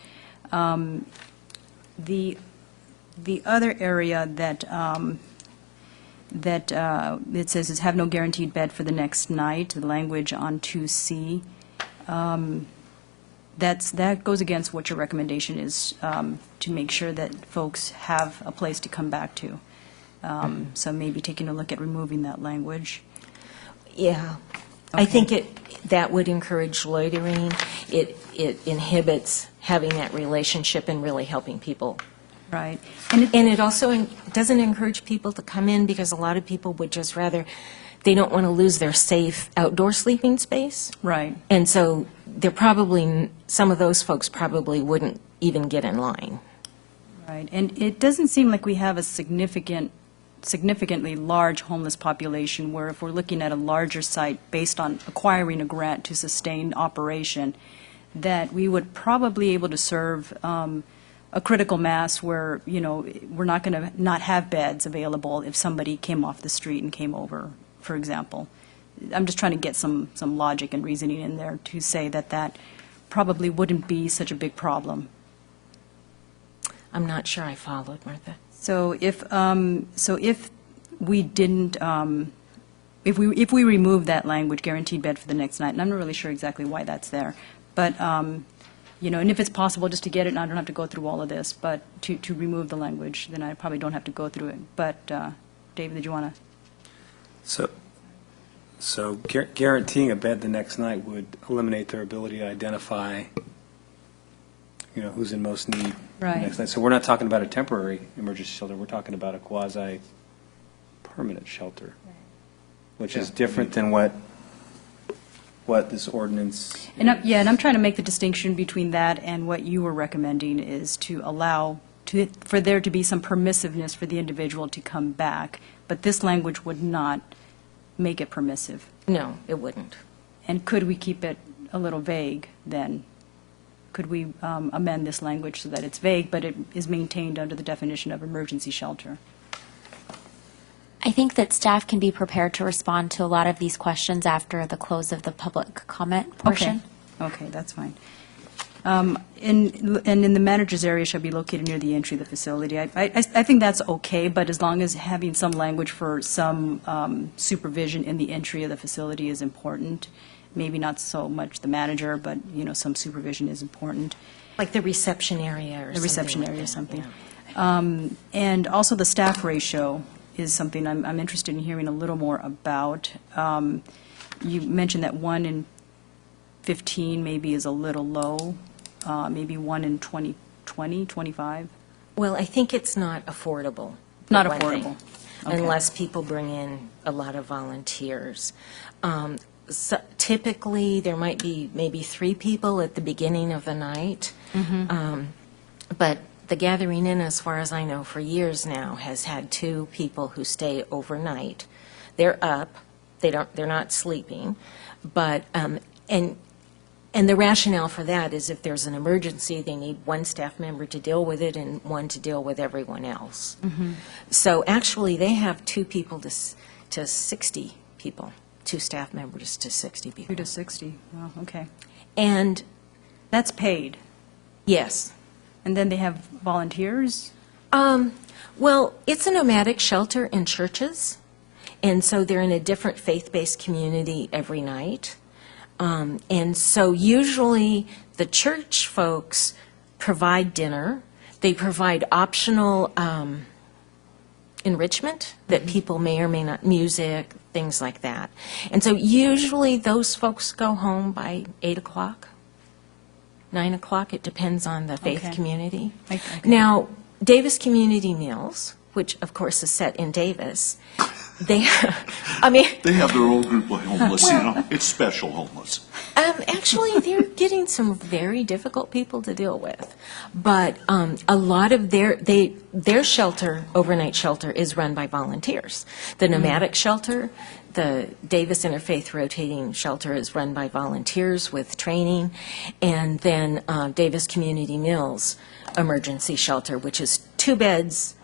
The other area that it says is have no guaranteed bed for the next night, the language on 2C, that goes against what your recommendation is, to make sure that folks have a place to come back to. So maybe taking a look at removing that language. Yeah. I think that would encourage loitering. It inhibits having that relationship and really helping people. Right. And it also doesn't encourage people to come in because a lot of people would just rather, they don't want to lose their safe outdoor sleeping space. Right. And so some of those folks probably wouldn't even get in line. Right. And it doesn't seem like we have a significantly large homeless population where if we're looking at a larger site based on acquiring a grant to sustain operation, that we would probably able to serve a critical mass where, we're not going to not have beds available if somebody came off the street and came over, for example. I'm just trying to get some logic and reasoning in there to say that probably wouldn't be such a big problem. I'm not sure I followed, Martha. So if we didn't, if we remove that language, guaranteed bed for the next night, and I'm not really sure exactly why that's there, but, and if it's possible just to get it, and I don't have to go through all of this, but to remove the language, then I probably don't have to go through it. But, David, did you want to? So guaranteeing a bed the next night would eliminate their ability to identify, who's in most need the Right. next night. So we're not talking about a temporary emergency shelter. We're talking about a quasi-permanent shelter, which is different than what this ordinance. And I'm trying to make the distinction between that and what you were recommending is to allow for there to be some permissiveness for the individual to come back, but this language would not make it permissive. No, it wouldn't. And could we keep it a little vague then? Could we amend this language so that it's vague, but it is maintained under the definition of emergency shelter? I think that staff can be prepared to respond to a lot of these questions after the close of the public comment portion. Okay, that's fine. And in the manager's area shall be located near the entry of the facility. I think that's okay, but as long as having some language for some supervision in the entry of the facility is important. Maybe not so much the manager, but, some supervision is important. Like the reception area or something. The reception like area or that, something. yeah. And also the staff ratio is something I'm interested in hearing a little more about. You mentioned that 1 in 15 maybe is a little low, maybe 1 in 20, 25? Well, I think it's not affordable. for Not one thing, affordable. Okay. Unless people bring in a lot of volunteers. So typically, there might be maybe 3 people at the beginning of the night. But the Gathering Inn, as far as I know, for years now, has had 2 people who stay overnight. They're up, they're not sleeping, but, and the rationale for that is if there's an emergency, they need 1 staff member to deal with it and 1 to deal with everyone else. So actually, they have 2 people to 60 people, 2 staff members to 60 people. 3 to 60, wow, okay. And, That's paid. yes, And then they have volunteers? well, it's a nomadic shelter in churches, and so they're in a different faith-based community every night. And so usually, the church folks provide dinner. They provide optional enrichment that people may or may not, music, things like that. And so usually, those folks go home by 8 o'clock. 9 o'clock, it depends on the faith Okay. community. Okay. Now, Davis Community Meals, which of course is set in Davis, they, They have their own group of homeless, it's special homeless. actually, they're getting some very difficult people to deal with. But a lot of their shelter, overnight shelter, is run by volunteers. The nomadic shelter, the Davis Interfaith Rotating Shelter is run by volunteers with training, and then Davis Community Mills Emergency Shelter, which is 2 beds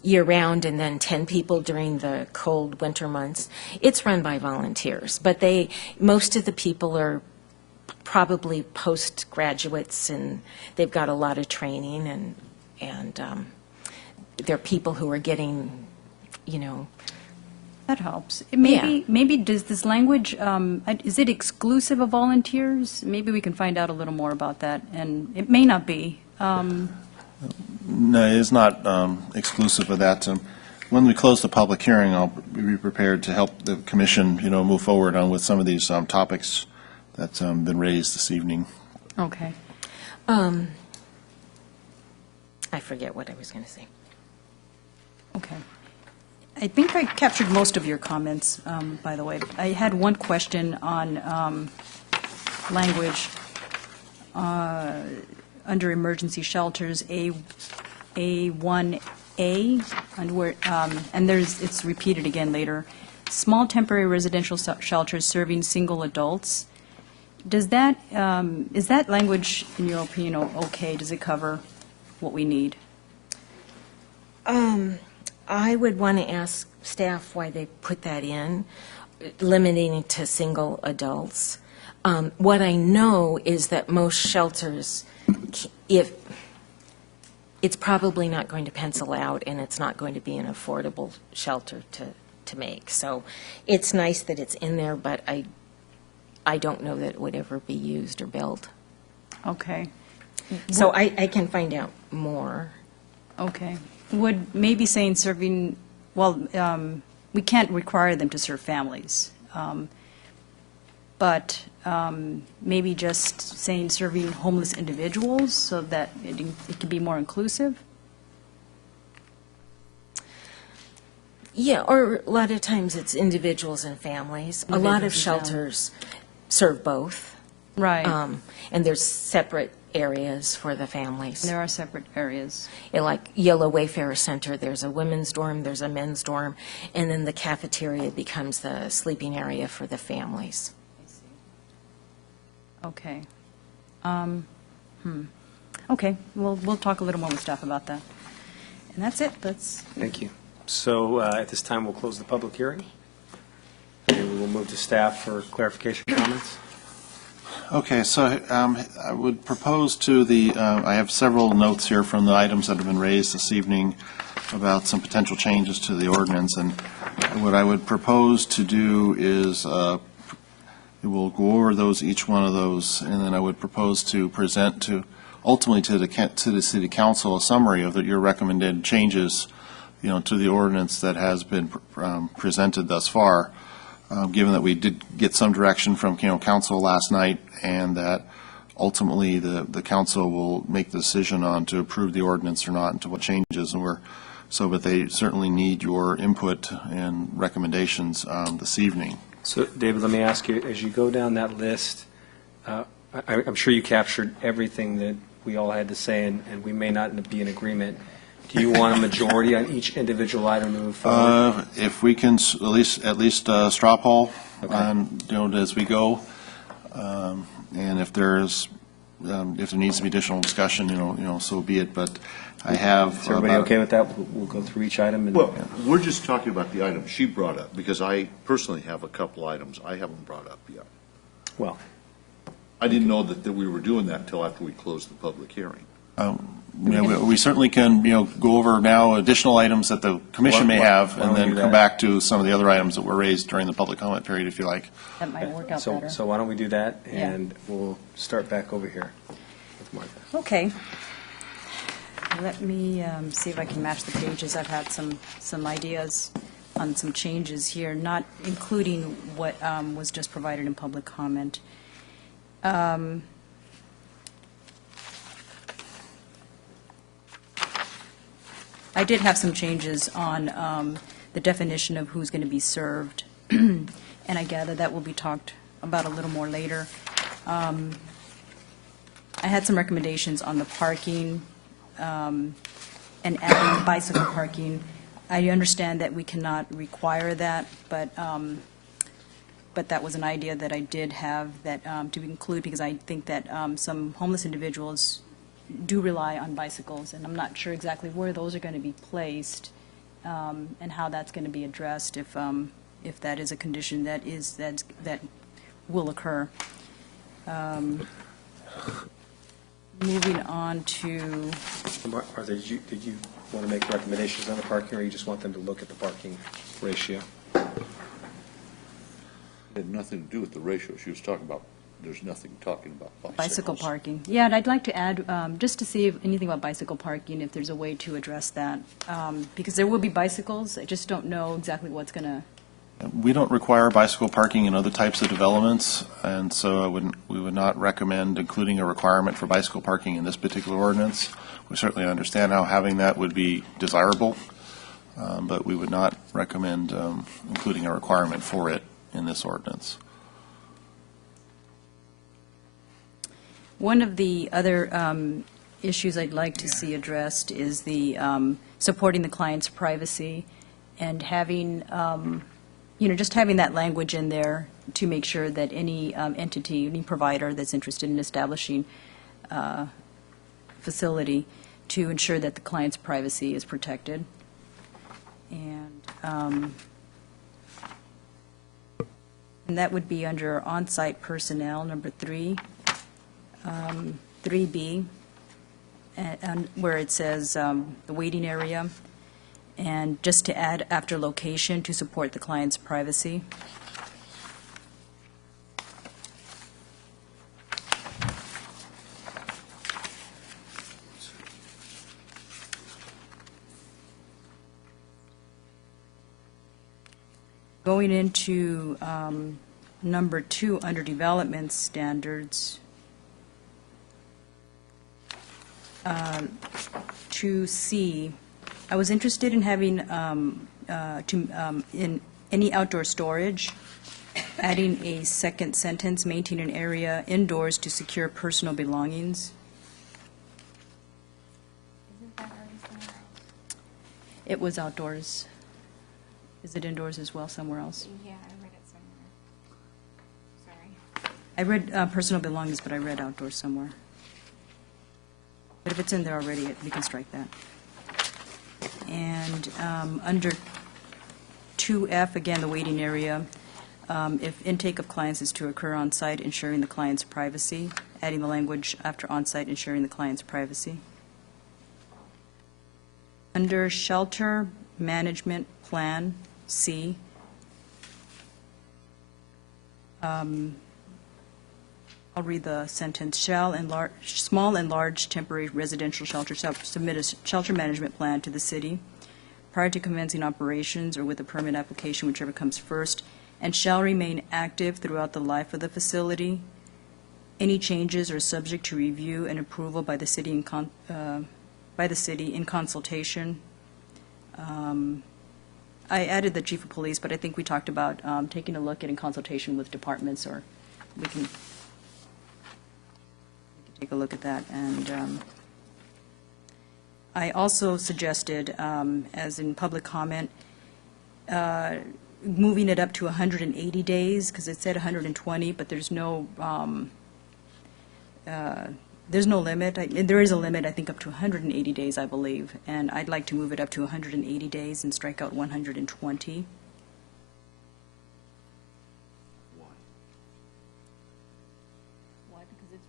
year-round and then 10 people during the cold winter months. It's run by volunteers, but most of the people are probably postgraduates, and they've got a lot of training, and they're people who are getting, That helps. Yeah. Maybe does this language, is it exclusive of volunteers? Maybe we can find out a little more about that, and it may not be. No, it is not exclusive of that. when we close the public hearing, I'll be prepared to help the commission, move forward on with some of these topics that's been raised this evening. Okay. I forget what I was going to say. Okay. I think I captured most of your comments, by the way. I had one question on language under emergency shelters, A1A, and it's repeated again later. Small temporary residential shelters serving single adults. Does that, is that language, in your opinion, okay? Does it cover what we need? I would want to ask staff why they put that in, limiting it to single adults. What I know is that most shelters, if it's probably not going to pencil out, and it's not going to be an affordable shelter to make. So it's nice that it's in there, but I don't know that it would ever be used or built. Okay. So I can find out more. Okay. Would maybe saying serving, well, we can't require them to serve families, but maybe just saying serving homeless individuals so that it can be more inclusive? Yeah, or a lot of times it's individuals and families. A lot of Individuals and shelters serve both. Right. And there's separate areas for the families. There are separate areas. Like Yellow Wayfarer Center, there's a women's dorm, there's a men's dorm, and then the cafeteria becomes the sleeping area for the families. Okay. Okay, we'll talk a little more with staff about that. And that's it. Thank you. So at this time, we'll close the public hearing, and we will move to staff for clarification comments. Okay, so I would propose to I have several notes here from the items that have been raised this evening about some potential changes to the ordinance, and what I would propose to do is we'll go over each one of those, and then I would propose to present ultimately to the City Council a summary of your recommended changes, to the ordinance that has been presented thus far. Given that we did get some direction from council last night, and that ultimately the council will make the decision on to approve the ordinance or not, and to what changes, but they certainly need your input and recommendations this evening. So, David, let me ask you, as you go down that list, I'm sure you captured everything that we all had to say, and we may not be in agreement. Do you want a majority on each individual item to move forward? If we can at least straw poll Okay. on, as we go, and if there needs to be additional discussion, so be it. But I have. Is everybody okay with that? We'll go through each item. And, Well, we're just talking about the items she brought up, because I personally have a couple items I haven't brought up yet. well, I didn't know that we were doing that until after we closed the public hearing. We certainly can, go over now additional items that the commission may have, why don't and we then do come that? back to some of the other items that were raised during the public comment period, if you like. That might work out so better. so why don't we do that, Yeah. and we'll start back over here with Martha. Okay. Let me see if I can match the pages. I've had some ideas on some changes here, not including what was just provided in public comment. I did have some changes on the definition of who's going to be served, and I gather that will be talked about a little more later. I had some recommendations on the parking and adding bicycle parking. I understand that we cannot require that, but that was an idea that I did have that to include, because I think that some homeless individuals do rely on bicycles, and I'm not sure exactly where those are going to be placed and how that's going to be addressed if that is a condition that will occur. Moving on to, Martha, did you want to make recommendations on the parking, or you just want them to look at the parking ratio? It had nothing to do with the ratio. She was talking about there's nothing talking about Bicycle bicycles. parking. Yeah, and I'd like to add, just to see if anything about bicycle parking, if there's a way to address that. Because there will be bicycles, I just don't know exactly what's going to, We don't require bicycle parking in other types of developments, and so we would not recommend including a requirement for bicycle parking in this particular ordinance. We certainly understand how having that would be desirable, but we would not recommend including a requirement for it in this ordinance. one of the other issues I'd like to see addressed is the supporting the client's privacy and having, just having that language in there to make sure that any entity, any provider that's interested in establishing a facility, to ensure that the client's privacy is protected. And that would be under on-site personnel, number 3, 3B, and where it says the waiting area, and just to add after location to support the client's privacy. Going into number 2 under development standards, 2C, I was interested in having, in any outdoor storage, adding a second sentence, maintain an area indoors to secure personal belongings. It was outdoors. Is it indoors as well somewhere else? Yeah, I read it somewhere. Sorry. I read personal belongings, but I read outdoors somewhere. But if it's in there already, we can strike that. And under 2F, again, the waiting area, if intake of clients is to occur on-site, ensuring the client's privacy, adding the language after on-site, ensuring the client's privacy. Under shelter management plan, C, I'll read the sentence. Small and large temporary residential shelters shall submit a shelter management plan to the city prior to commencing operations or with a permit application, whichever comes first, and shall remain active throughout the life of the facility. Any changes are subject to review and approval by the city in consultation. I added the chief of police, but I think we talked about taking a look at in consultation with departments, or we can take a look at that. And I also suggested, as in public comment, moving it up to 180 days, because it said 120, but there's no limit. There is a limit, I think, up to 180 days, I believe, and I'd like to move it up to 180 days and strike out 120. Why? Because it's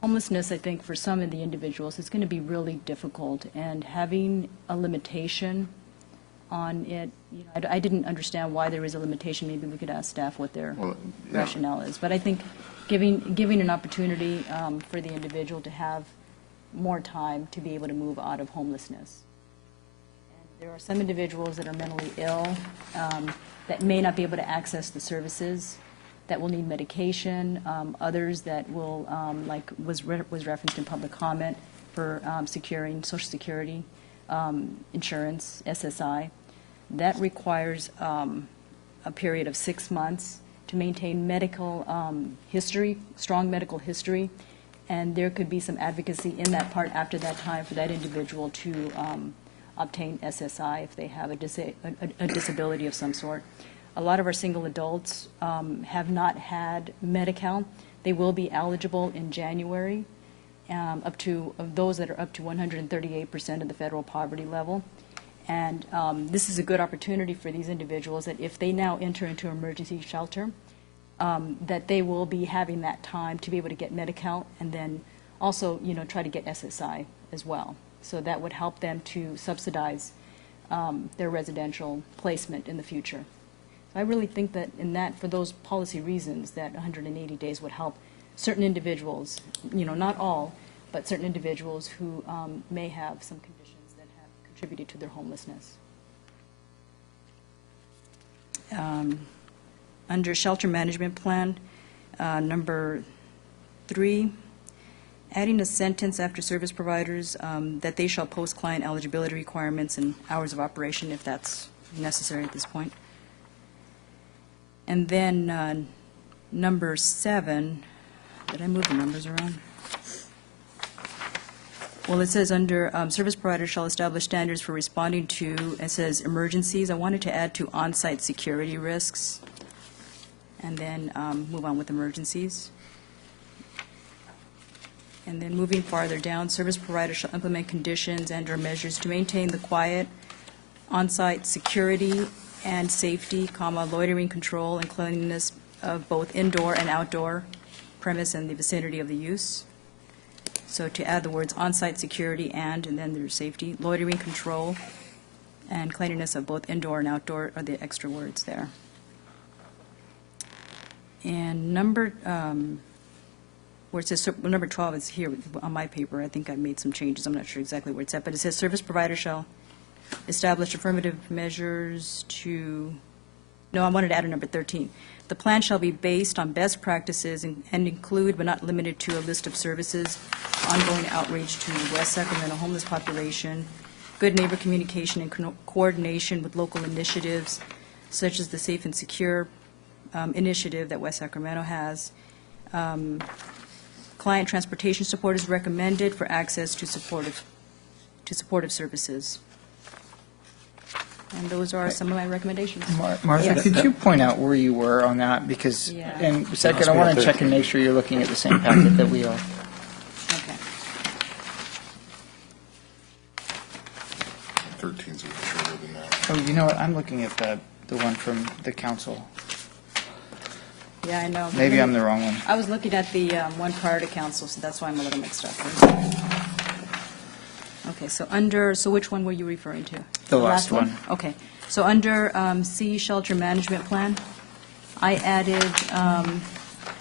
homelessness, I think, for some of the individuals, it's going to be really difficult, and having a limitation on it, I didn't understand why there is a limitation. Maybe we could ask staff what their rationale is. But I think giving an opportunity for the individual to have more time to be able to move out of homelessness. And there are some individuals that are mentally ill that may not be able to access the services, that will need medication, others that will, like was referenced in public comment, for securing Social Security, insurance, SSI. That requires a period of 6 months to maintain medical history, strong medical history, and there could be some advocacy in that part after that time for that individual to obtain SSI if they have a disability of some sort. A lot of our single adults have not had Medi-Cal. They will be eligible in January, of those that are up to 138% of the federal poverty level. And this is a good opportunity for these individuals that if they now enter into emergency shelter, that they will be having that time to be able to get Medi-Cal and then also, try to get SSI as well. So that would help them to subsidize their residential placement in the future. So I really think that for those policy reasons, that 180 days would help certain individuals, not all, but certain individuals who may have some conditions that have contributed to their homelessness. Under shelter management plan, number 3, adding a sentence after service providers that they shall post client eligibility requirements and hours of operation if that's necessary at this point. And then number 7, did I move the numbers around? Well, it says under service providers shall establish standards for responding to, it says emergencies. I wanted to add to on-site security risks, and then move on with emergencies. And then moving farther down, service providers shall implement conditions and/or measures to maintain the quiet, on-site security and safety, loitering control and cleanliness of both indoor and outdoor premise and the vicinity of the use. So to add the words on-site security and then there's safety, loitering control, and cleanliness of both indoor and outdoor are the extra words there. And number, where it says, number 12 is here on my paper. I think I made some changes. I'm not sure exactly where it's at, but it says service provider shall establish affirmative measures to, no, I wanted to add a number 13. The plan shall be based on best practices and include, but not limited to, a list of services, ongoing outreach to the West Sacramento homeless population, good neighbor communication and coordination with local initiatives, such as the Safe and Secure initiative that West Sacramento has. Client transportation support is recommended for access to supportive services. And those are some of my recommendations. Martha, Yes. could you point out where you were on that? Because, Yeah. and second, I want to check and make sure you're looking at the same packet that we are. Okay. 13's a bit shorter than that. Oh, you know what? I'm looking at the one from the council. Yeah, I know. Maybe I'm the wrong one. I was looking at the one prior to council, so that's why I'm a little mixed up. Okay, so which one were you referring to? The last one. Okay, so under C, shelter management plan, I added,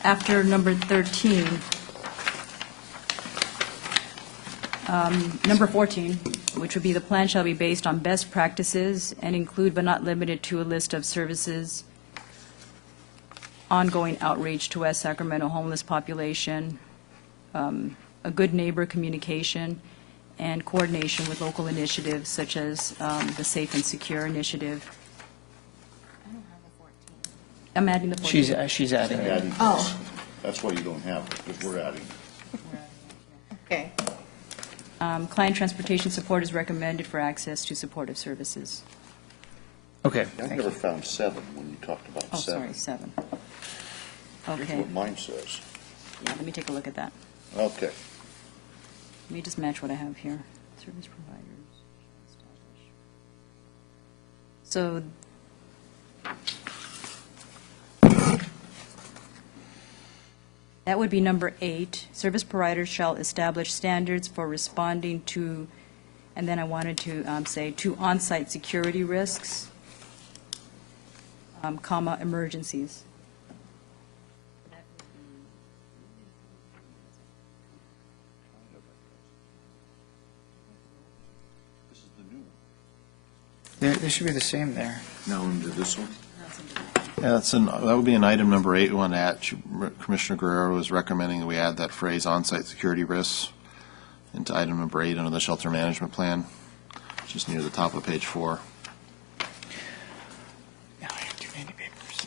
after number 13, number 14, which would be the plan shall be based on best practices and include but not limited to a list of services, ongoing outreach to West Sacramento homeless population, a good neighbor communication, and coordination with local initiatives such as the Safe and Secure initiative. I'm adding the 14. She's adding it. Adding Oh. this. That's why you don't have it, because we're adding. Okay. Client transportation support is recommended for access to supportive services. Okay, I thank never you. found 7 when you talked about Oh, 7. sorry, 7. Here's Okay, what mine says. yeah, let me take a look at that. Okay. Let me just match what I have here. Service providers. So, that would be number 8. Service providers shall establish standards for responding to, and then I wanted to say, to on-site security risks, emergencies. This is the new one. There should be the same there. Now into this one? Yeah, that would be an item number 8 we want to add. Commissioner Guerrero is recommending that we add that phrase on-site security risks into item number 8 under the shelter management plan, which is near the top of page 4. Now I have too many papers.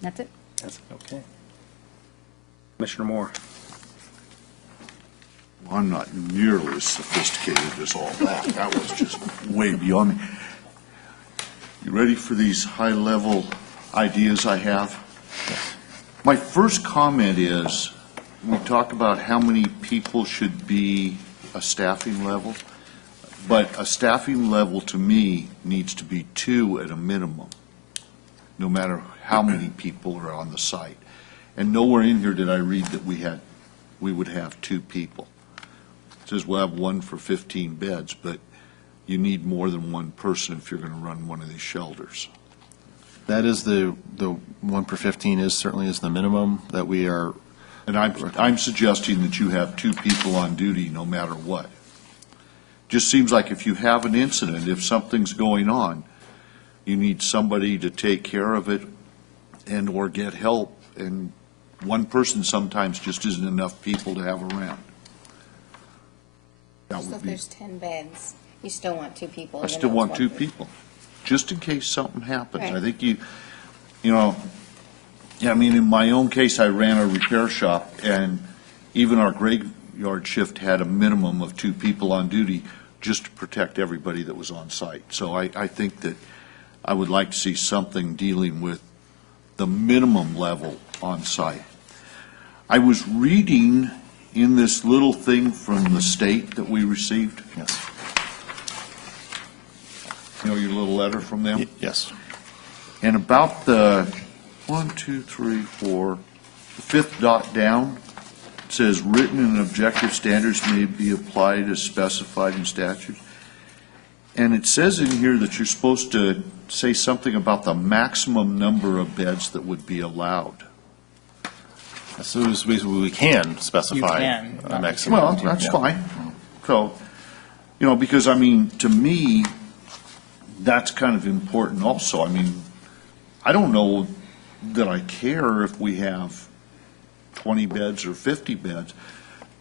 That's it? That's okay. Commissioner Moore. Well, I'm not nearly as sophisticated as all that. That was just way beyond me. You ready for these high-level ideas I have? My first comment is, we talk about how many people should be a staffing level, but a staffing level to me needs to be 2 at a minimum, no matter how many people are on the site. And nowhere in here did I read that we would have 2 people. It says we'll have 1 for 15 beds, but you need more than 1 person if you're going to run one of these shelters. That is the 1 per 15 is certainly is the minimum that we are. And I'm suggesting that you have 2 people on duty no matter what. Just seems like if you have an incident, if something's going on, you need somebody to take care of it and/or get help, and one person sometimes just isn't enough people to have around. That So would if be, there's 10 beds, you still want 2 people. I even still though want it's 2 one person. people, just in case something happens. I Right. think you know, yeah, I mean, in my own case, I ran a repair shop, and even our graveyard shift had a minimum of 2 people on duty just to protect everybody that was on site. So I think that I would like to see something dealing with the minimum level on site. I was reading in this little thing from the state that we received, Yes. you know, your little letter from them? Yes. And about the 1, 2, 3, 4, the 5th dot down, it says written and objective standards may be applied as specified in statute. And it says in here that you're supposed to say something about the maximum number of beds that would be allowed. As soon as we can specify can, a not- maximum. Well, that's Yeah. fine. So, you know, because I mean, to me, that's kind of important also. I mean, I don't know that I care if we have 20 beds or 50 beds,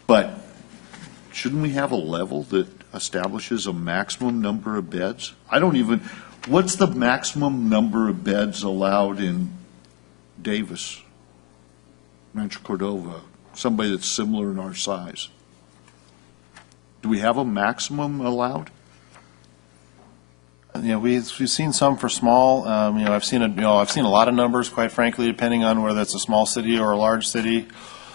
but shouldn't we have a level that establishes a maximum number of beds? What's the maximum number of beds allowed in Davis, Rancho Cordova, somebody that's similar in our size? Do we have a maximum allowed? Yeah, we've seen some for small. I've seen a lot of numbers, quite frankly, depending on whether it's a small city or a large city.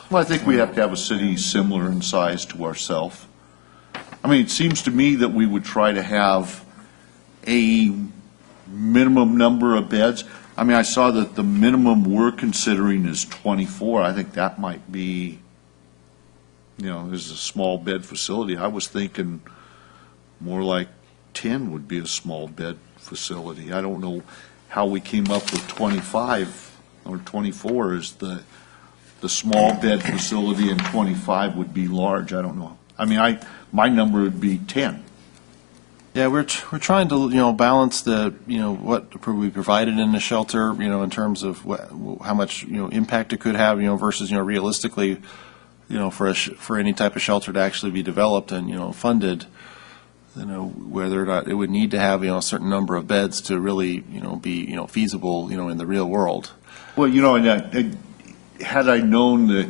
Well, I think we have to have a city similar in size to ourselves. I mean, it seems to me that we would try to have a minimum number of beds. I mean, I saw that the minimum we're considering is 24. I think that might be, you know, is a small bed facility. I was thinking more like 10 would be a small bed facility. I don't know how we came up with 25 or 24 is the small bed facility, and 25 would be large. I don't know. I mean, my number would be 10. Yeah, we're trying to, balance the, what we provided in the shelter, in terms of how much, impact it could have, versus, realistically, for any type of shelter to actually be developed and, funded, whether or not it would need to have, a certain number of beds to really, be, feasible, in the real world. Well, and had I known that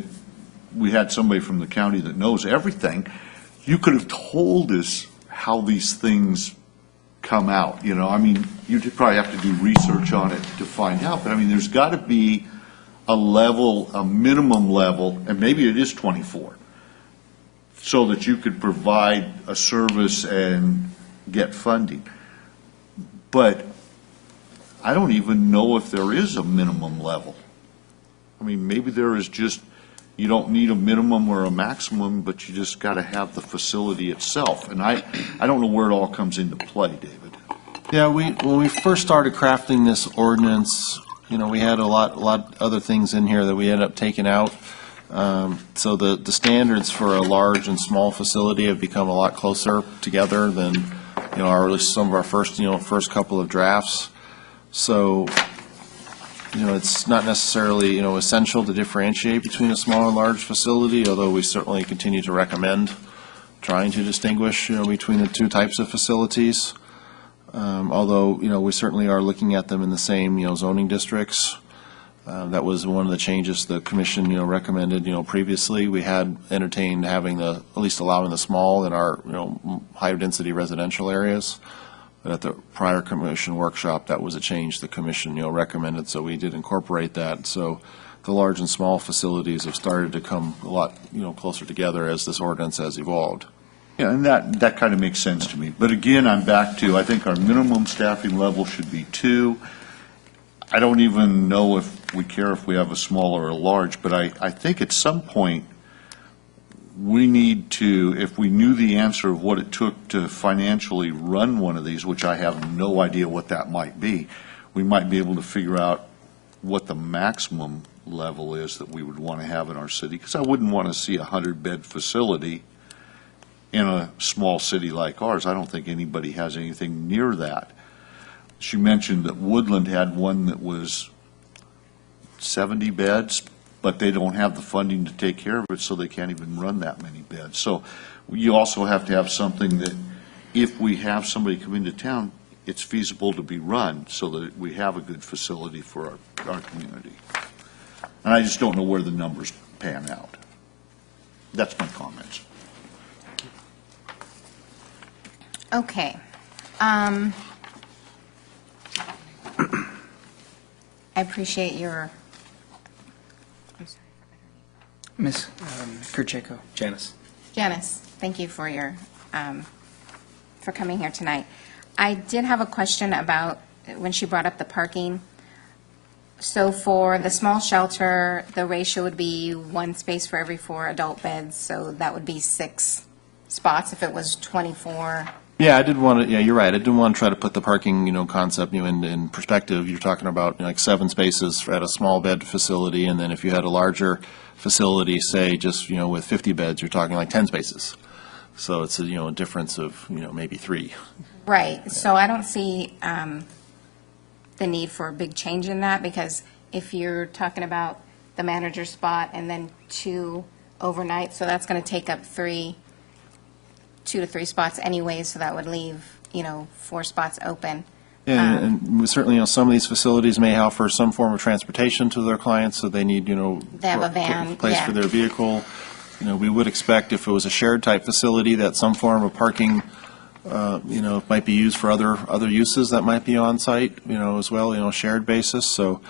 we had somebody from the county that knows everything, you could have told us how these things come out, I mean, you'd probably have to do research on it to find out, but I mean, there's got to be a level, a minimum level, and maybe it is 24, so that you could provide a service and get funding. But I don't even know if there is a minimum level. I mean, maybe there is just, you don't need a minimum or a maximum, but you just got to have the facility itself. And I don't know where it all comes into play, David. Yeah, when we first started crafting this ordinance, we had a lot other things in here that we ended up taking out. So the standards for a large and small facility have become a lot closer together than, some of our first couple of drafts. So, it's not necessarily, essential to differentiate between a small and large facility, although we certainly continue to recommend trying to distinguish, between the two types of facilities. Although, we certainly are looking at them in the same, zoning districts. That was one of the changes the commission, recommended, previously. We had entertained having at least allowing the small in our, higher density residential areas. But at the prior commission workshop, that was a change the commission, recommended, so we did incorporate that. So the large and small facilities have started to come a lot, closer together as this ordinance has evolved. Yeah, and that kind of makes sense to me. But again, I'm back to, I think our minimum staffing level should be 2. I don't even know if we care if we have a small or a large, but I think at some point, we need to, if we knew the answer of what it took to financially run one of these, which I have no idea what that might be, we might be able to figure out what the maximum level is that we would want to have in our city, because I wouldn't want to see a 100-bed facility in a small city like ours. I don't think anybody has anything near that. She mentioned that Woodland had one that was 70 beds, but they don't have the funding to take care of it, so they can't even run that many beds. So you also have to have something that, if we have somebody come into town, it's feasible to be run, so that we have a good facility for our community. And I just don't know where the numbers pan out. That's my comments. Okay. I appreciate your, Ms. Kircheko. Janice? Janice, thank you for your, for coming here tonight. I did have a question about when she brought up the parking. So for the small shelter, the ratio would be 1 space for every 4 adult beds, so that would be 6 spots if it was 24. Yeah, I did want to, yeah, you're right. I didn't want to try to put the parking, concept, in perspective. You're talking about like 7 spaces at a small bed facility, and then if you had a larger facility, say just, with 50 beds, you're talking like 10 spaces. So it's a, a difference of, maybe 3. Right, so I don't see the need for a big change in that, because if you're talking about the manager spot and then 2 overnight, so that's going to take up 2 to 3 spots anyway, so that would leave, 4 spots open. Yeah, and we certainly, some of these facilities may offer some form of transportation to their clients, so they need, They have a van, place yeah. for their vehicle. We would expect if it was a shared type facility that some form of parking, might be used for other uses that might be on site, as well, shared basis. So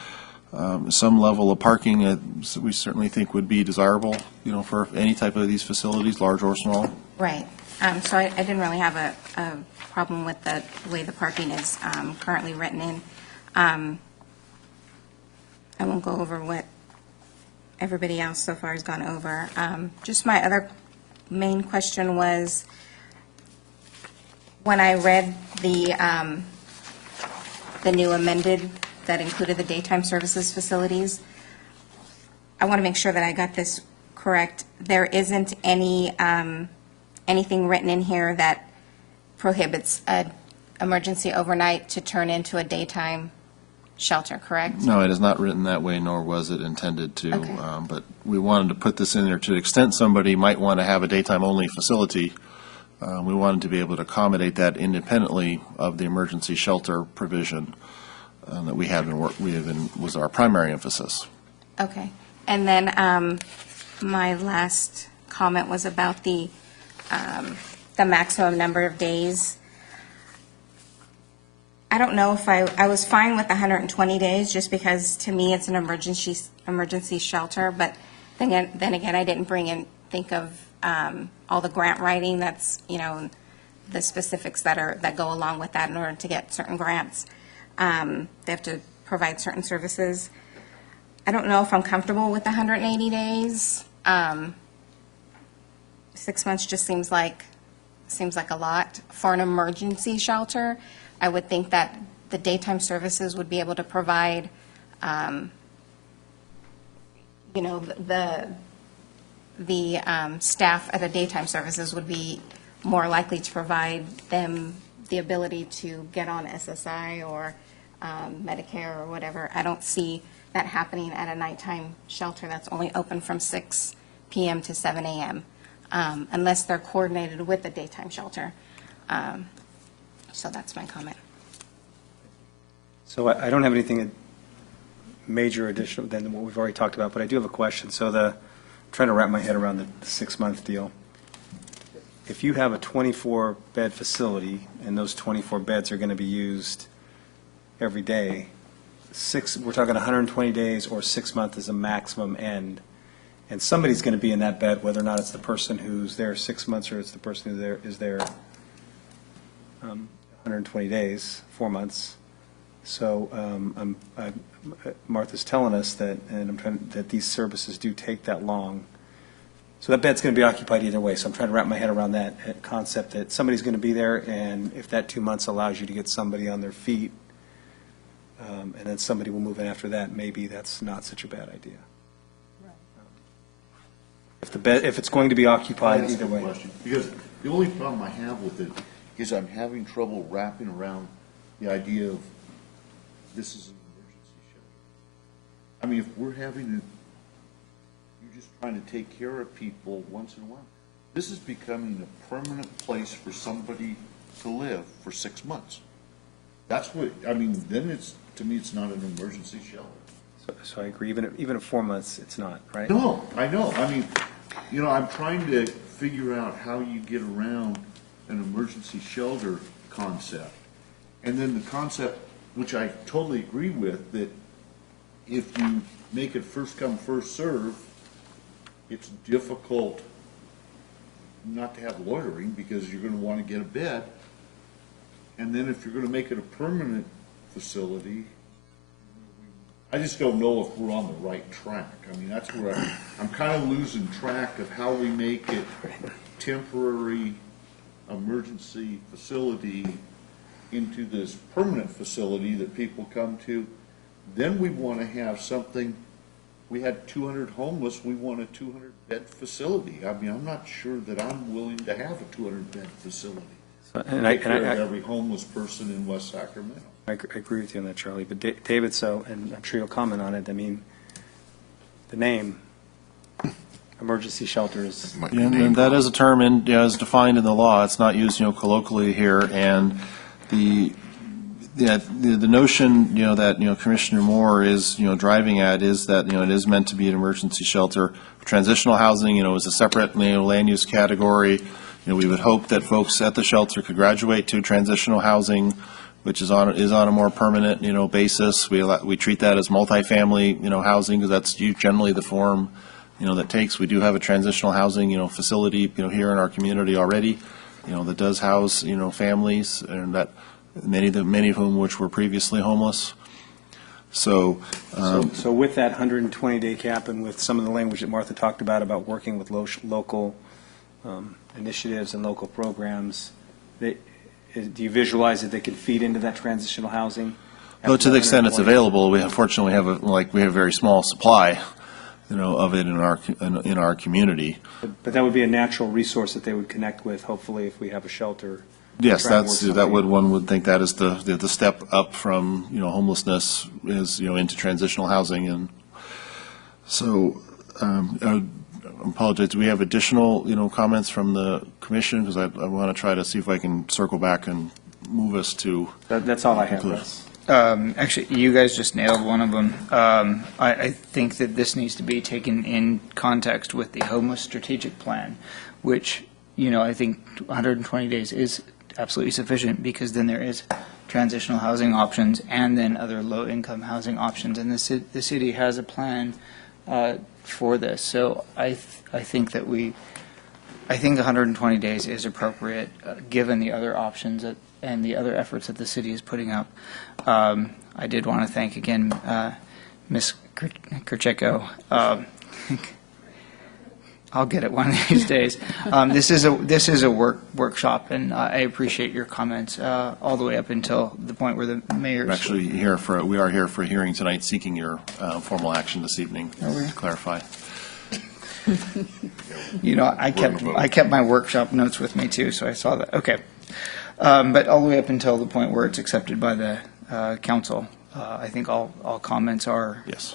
some level of parking, we certainly think would be desirable, for any type of these facilities, large or small. Right. So I didn't really have a problem with the way the parking is currently written in. I won't go over what everybody else so far has gone over. Just my other main question was, when I read the new amended that included the daytime services facilities, I want to make sure that I got this correct. There isn't anything written in here that prohibits an emergency overnight to turn into a daytime shelter, correct? No, it is not written that way, nor was it intended to. Okay. But we wanted to put this in there to the extent somebody might want to have a daytime-only facility. We wanted to be able to accommodate that independently of the emergency shelter provision that we have was our primary emphasis. Okay. And then my last comment was about the maximum number of days. I don't know if I was fine with 120 days, just because to me it's an emergency shelter, but then again, I didn't think of all the grant writing that's, the specifics that go along with that in order to get certain grants. They have to provide certain services. I don't know if I'm comfortable with 180 days. 6 months just seems like a lot for an emergency shelter. I would think that the daytime services would be able to provide, the staff at the daytime services would be more likely to provide them the ability to get on SSI or Medicare or whatever. I don't see that happening at a nighttime shelter that's only open from 6 p.m. to 7 a.m. Unless they're coordinated with the daytime shelter. So that's my comment. So I don't have anything major additional than what we've already talked about, but I do have a question. So I'm trying to wrap my head around the 6-month deal. If you have a 24-bed facility and those 24 beds are going to be used every day, we're talking 120 days or 6 months is a maximum end. And somebody's going to be in that bed, whether or not it's the person who's there 6 months or it's the person who is there 120 days, 4 months. So Martha's telling us that, and that these services do take that long. So that bed's going to be occupied either way. So I'm trying to wrap my head around that concept that somebody's going to be there, and if that 2 months allows you to get somebody on their feet, and then somebody will move in after that, maybe that's not such a bad idea. If it's going to be occupied That's a either good way. question, because the only problem I have with it is I'm having trouble wrapping around the idea of this is an emergency shelter. I mean, if we're you're just trying to take care of people once in a while, this is becoming a permanent place for somebody to live for 6 months. That's what, I mean, then to me, it's not an emergency shelter. So I agree, even at 4 months, it's not, right? No, I know. I mean, I'm trying to figure out how you get around an emergency shelter concept. And then the concept, which I totally agree with, that if you make it first come, first serve, it's difficult not to have loitering because you're gonna wanna get a bed. And then if you're gonna make it a permanent facility, I just don't know if we're on the right track. I mean, that's where I'm kind of losing track of how we make it temporary emergency facility into this permanent facility that people come to. Then we want to have something, we had 200 homeless, we want a 200-bed facility. I mean, I'm not sure that I'm willing to have a 200-bed facility. And Take care of every homeless person in West Sacramento. I agree with you on that, Charlie. But David, and I'm sure you'll comment on it, I mean, the name, emergency shelter is, Might be And that is a term as defined in the law. It's not used, colloquially here. And the notion, that, Commissioner Moore is, driving at is that, it is meant to be an emergency shelter. Transitional housing, is a separate, land use category. We would hope that folks at the shelter could graduate to transitional housing, which is on a more permanent, basis. We treat that as multifamily, housing, because that's generally the form, that takes. We do have a transitional housing, facility, here in our community already, that does house, families, and that many of whom which were previously homeless. So, so with that 120-day cap and with some of the language that Martha talked about working with local initiatives and local programs, do you visualize that they can feed into that transitional housing? well, to the extent it's 120? available, we unfortunately have a very small supply, of it in our community. But that would be a natural resource that they would connect with, hopefully, if we have a shelter. Yes, Try and work one would think that is the step up from, homelessness is, into transitional housing. And so, I apologize, do we have additional, comments from the commission? Because I want to try to see if I can circle back and move us to. That's all I have, conclude. Russ. Actually, you guys just nailed one of them. I think that this needs to be taken in context with the homeless strategic plan, which, I think 120 days is absolutely sufficient, because then there is transitional housing options and then other low-income housing options. And the city has a plan for this. So I think that I think 120 days is appropriate, given the other options and the other efforts that the city is putting up. I did want to thank again Ms. Kercheko. I'll get it one of these days. This is a workshop, and I appreciate your comments all the way up until the point where the mayor. We're actually we are here for a hearing tonight, seeking your formal action this evening, to clarify. I kept my workshop notes with me too, so I saw that. Okay. But all the way up until the point where it's accepted by the council, I think all comments are Yes.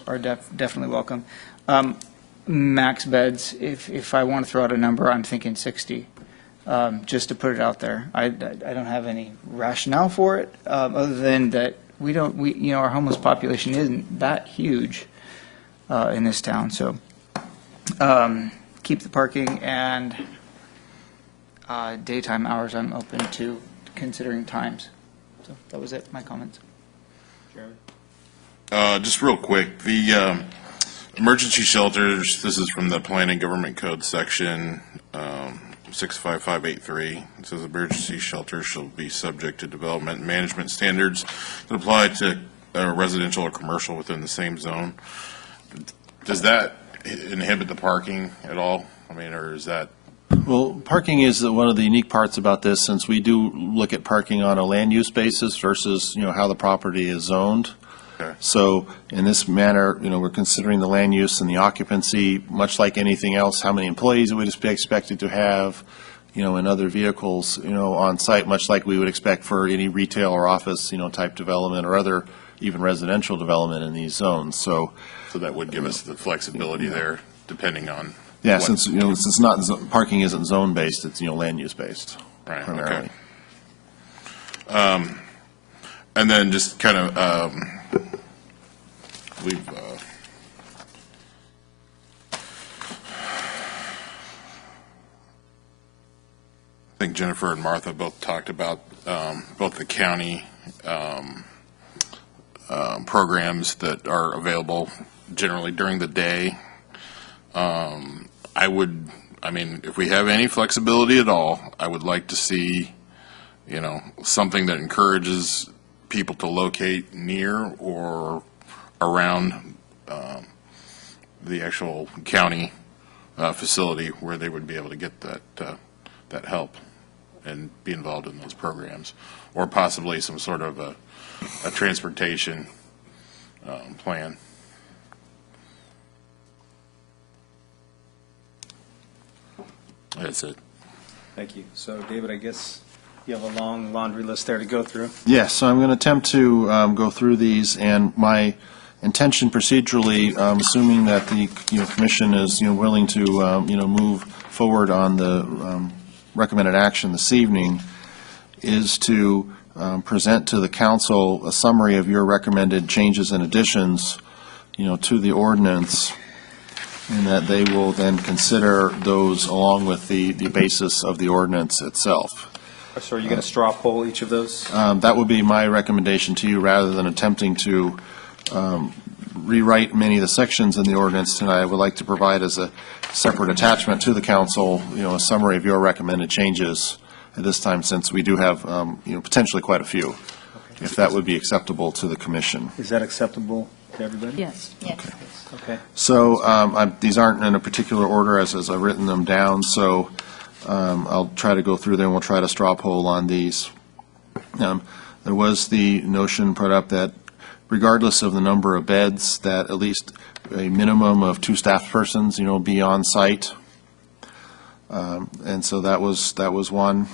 definitely welcome. Max beds, if I want to throw out a number, I'm thinking 60, just to put it out there. I don't have any rationale for it, other than that our homeless population isn't that huge in this town. So keep the parking, and daytime hours I'm open to considering times. So that was it, my comments. Just real quick, the emergency shelters, this is from the Planning Government Code section 65583. It says emergency shelters shall be subject to development and management standards that apply to residential or commercial within the same zone. Does that inhibit the parking at all? I mean, or is that? Well, parking is one of the unique parts about this, since we do look at parking on a land use basis versus, how the property is zoned. Okay. So in this manner, we're considering the land use and the occupancy, much like anything else, how many employees it would be expected to have, and other vehicles, on site, much like we would expect for any retail or office, type development or other even residential development in these zones. So, So that would give us the flexibility there, depending on. yeah, what- since, since not, parking isn't zone-based, it's, land use-based Right, okay. primarily. And then just kind of, we've, I think Jennifer and Martha both talked about both the county programs that are available generally during the day. If we have any flexibility at all, I would like to see, something that encourages people to locate near or around the actual county facility where they would be able to get that help and be involved in those programs, or possibly some sort of a transportation plan. That's it. Thank you. So, David, I guess you have a long laundry list there to go through. Yes, so I'm going to attempt to go through these, and my intention procedurally, assuming that the commission is willing to move forward on the recommended action this evening, is to present to the council a summary of your recommended changes and additions to the ordinance, and that they will then consider those along with the basis of the ordinance itself. So are you going to straw poll each of those? That would be my recommendation to you, rather than attempting to rewrite many of the sections in the ordinance tonight. I would like to provide as a separate attachment to the council, a summary of your recommended changes at this time, since we do have, potentially quite a few, if that would be acceptable to the commission. Is that acceptable to everybody? Yes. Okay. So these aren't in a particular order as I've written them down, so I'll try to go through them. We'll try to straw poll on these. There was the notion put up that regardless of the number of beds, that at least a minimum of 2 staff persons, be on site. And so that was one.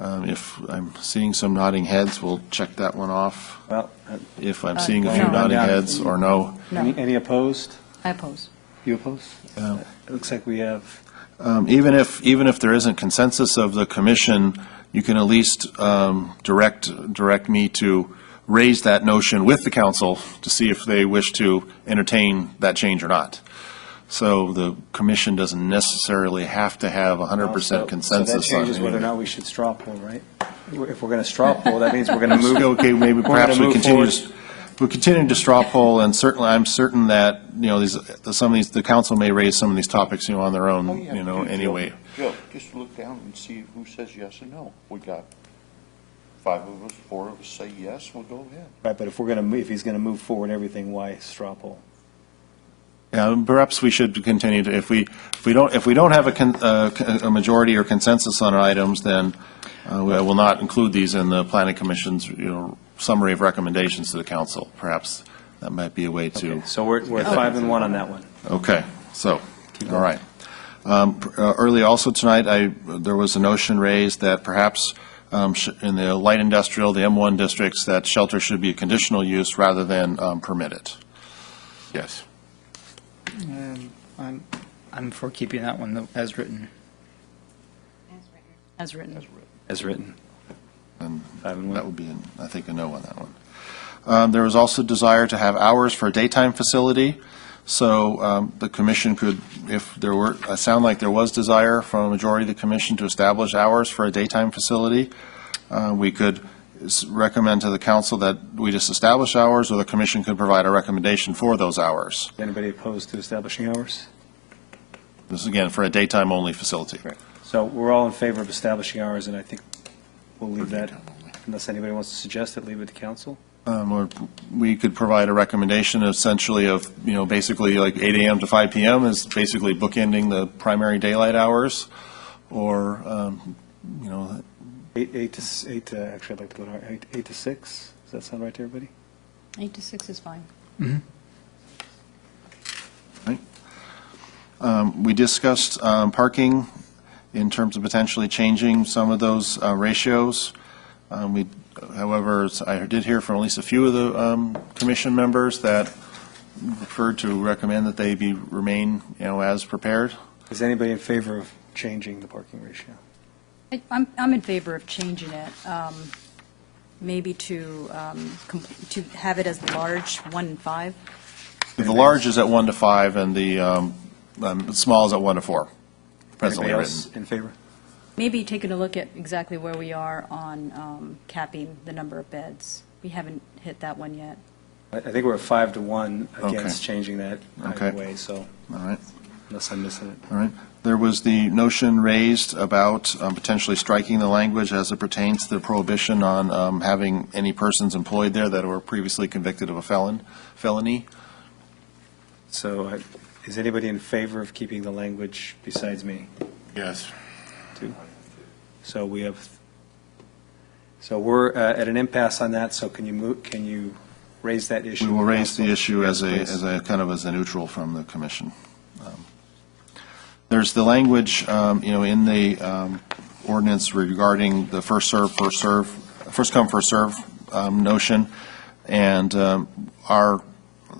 If I'm seeing some nodding heads, we'll check that one off. Well, If I'm seeing a few no. nodding heads, or no. any opposed? I oppose. You oppose? It looks like we have, Even if there isn't consensus of the commission, you can at least direct me to raise that notion with the council to see if they wish to entertain that change or not. So the commission doesn't necessarily have to have 100% consensus So on that changes whether or anything. not we should straw poll, right? If we're going to straw poll, that means we're going to move. Okay, maybe We're gonna perhaps we move continue, forward. we'll continue to straw poll, and certainly, I'm certain that, the council may raise some of these topics, on their own, anyway. Joe, just look down and see who says yes and no. We got 5 of us, 4 of us say yes, we'll go ahead. Right, but if he's going to move forward everything, why straw poll? Yeah, perhaps we should continue to, if we don't have a majority or consensus on our items, then we will not include these in the planning commission's, summary of recommendations to the council. Perhaps that might be a way to. So we're at 5-1 on that one. Okay, so, all right. Early also tonight, there was a notion raised that perhaps in the light industrial, the M1 districts, that shelter should be a conditional use rather than permitted. Yes. I'm for keeping that one as written. As written. As written. And 5-1. that would be, I think, a no on that one. There was also desire to have hours for a daytime facility. So the commission could, if there were, it sounded like there was desire from a majority of the commission to establish hours for a daytime facility. We could recommend to the council that we just establish hours, or the commission could provide a recommendation for those hours. Is anybody opposed to establishing hours? This is, again, for a daytime-only facility. So we're all in favor of establishing hours, and I think we'll leave that, unless anybody wants to suggest it, leave it to council. Or we could provide a recommendation essentially of, basically like 8 a.m. to 5 p.m. is basically bookending the primary daylight hours, or, 8 to, actually, I'd like to go to 8 to 6. Does that sound right to everybody? 8 to 6 is fine. We discussed parking in terms of potentially changing some of those ratios. However, I did hear from at least a few of the commission members that preferred to recommend that they remain, as prepared. Is anybody in favor of changing the parking ratio? I'm in favor of changing it, maybe to have it as large, 1 and 5. The large is at 1 to 5, and the small is at 1 to 4, presently Anybody written. else in favor? Maybe taking a look at exactly where we are on capping the number of beds. We haven't hit that one yet. I think we're at 5 to 1 against Okay. changing that Okay. either way, so All right. unless I'm missing it. All right. There was the notion raised about potentially striking the language as it pertains to the prohibition on having any persons employed there that were previously convicted of a felony. So is anybody in favor of keeping the language besides me? Yes. Two. So we're at an impasse on that, so can you raise that issue? We will raise the also? issue as Yes, please. a kind of as a neutral from the commission. There's the language, in the ordinance regarding the first come, first serve notion. And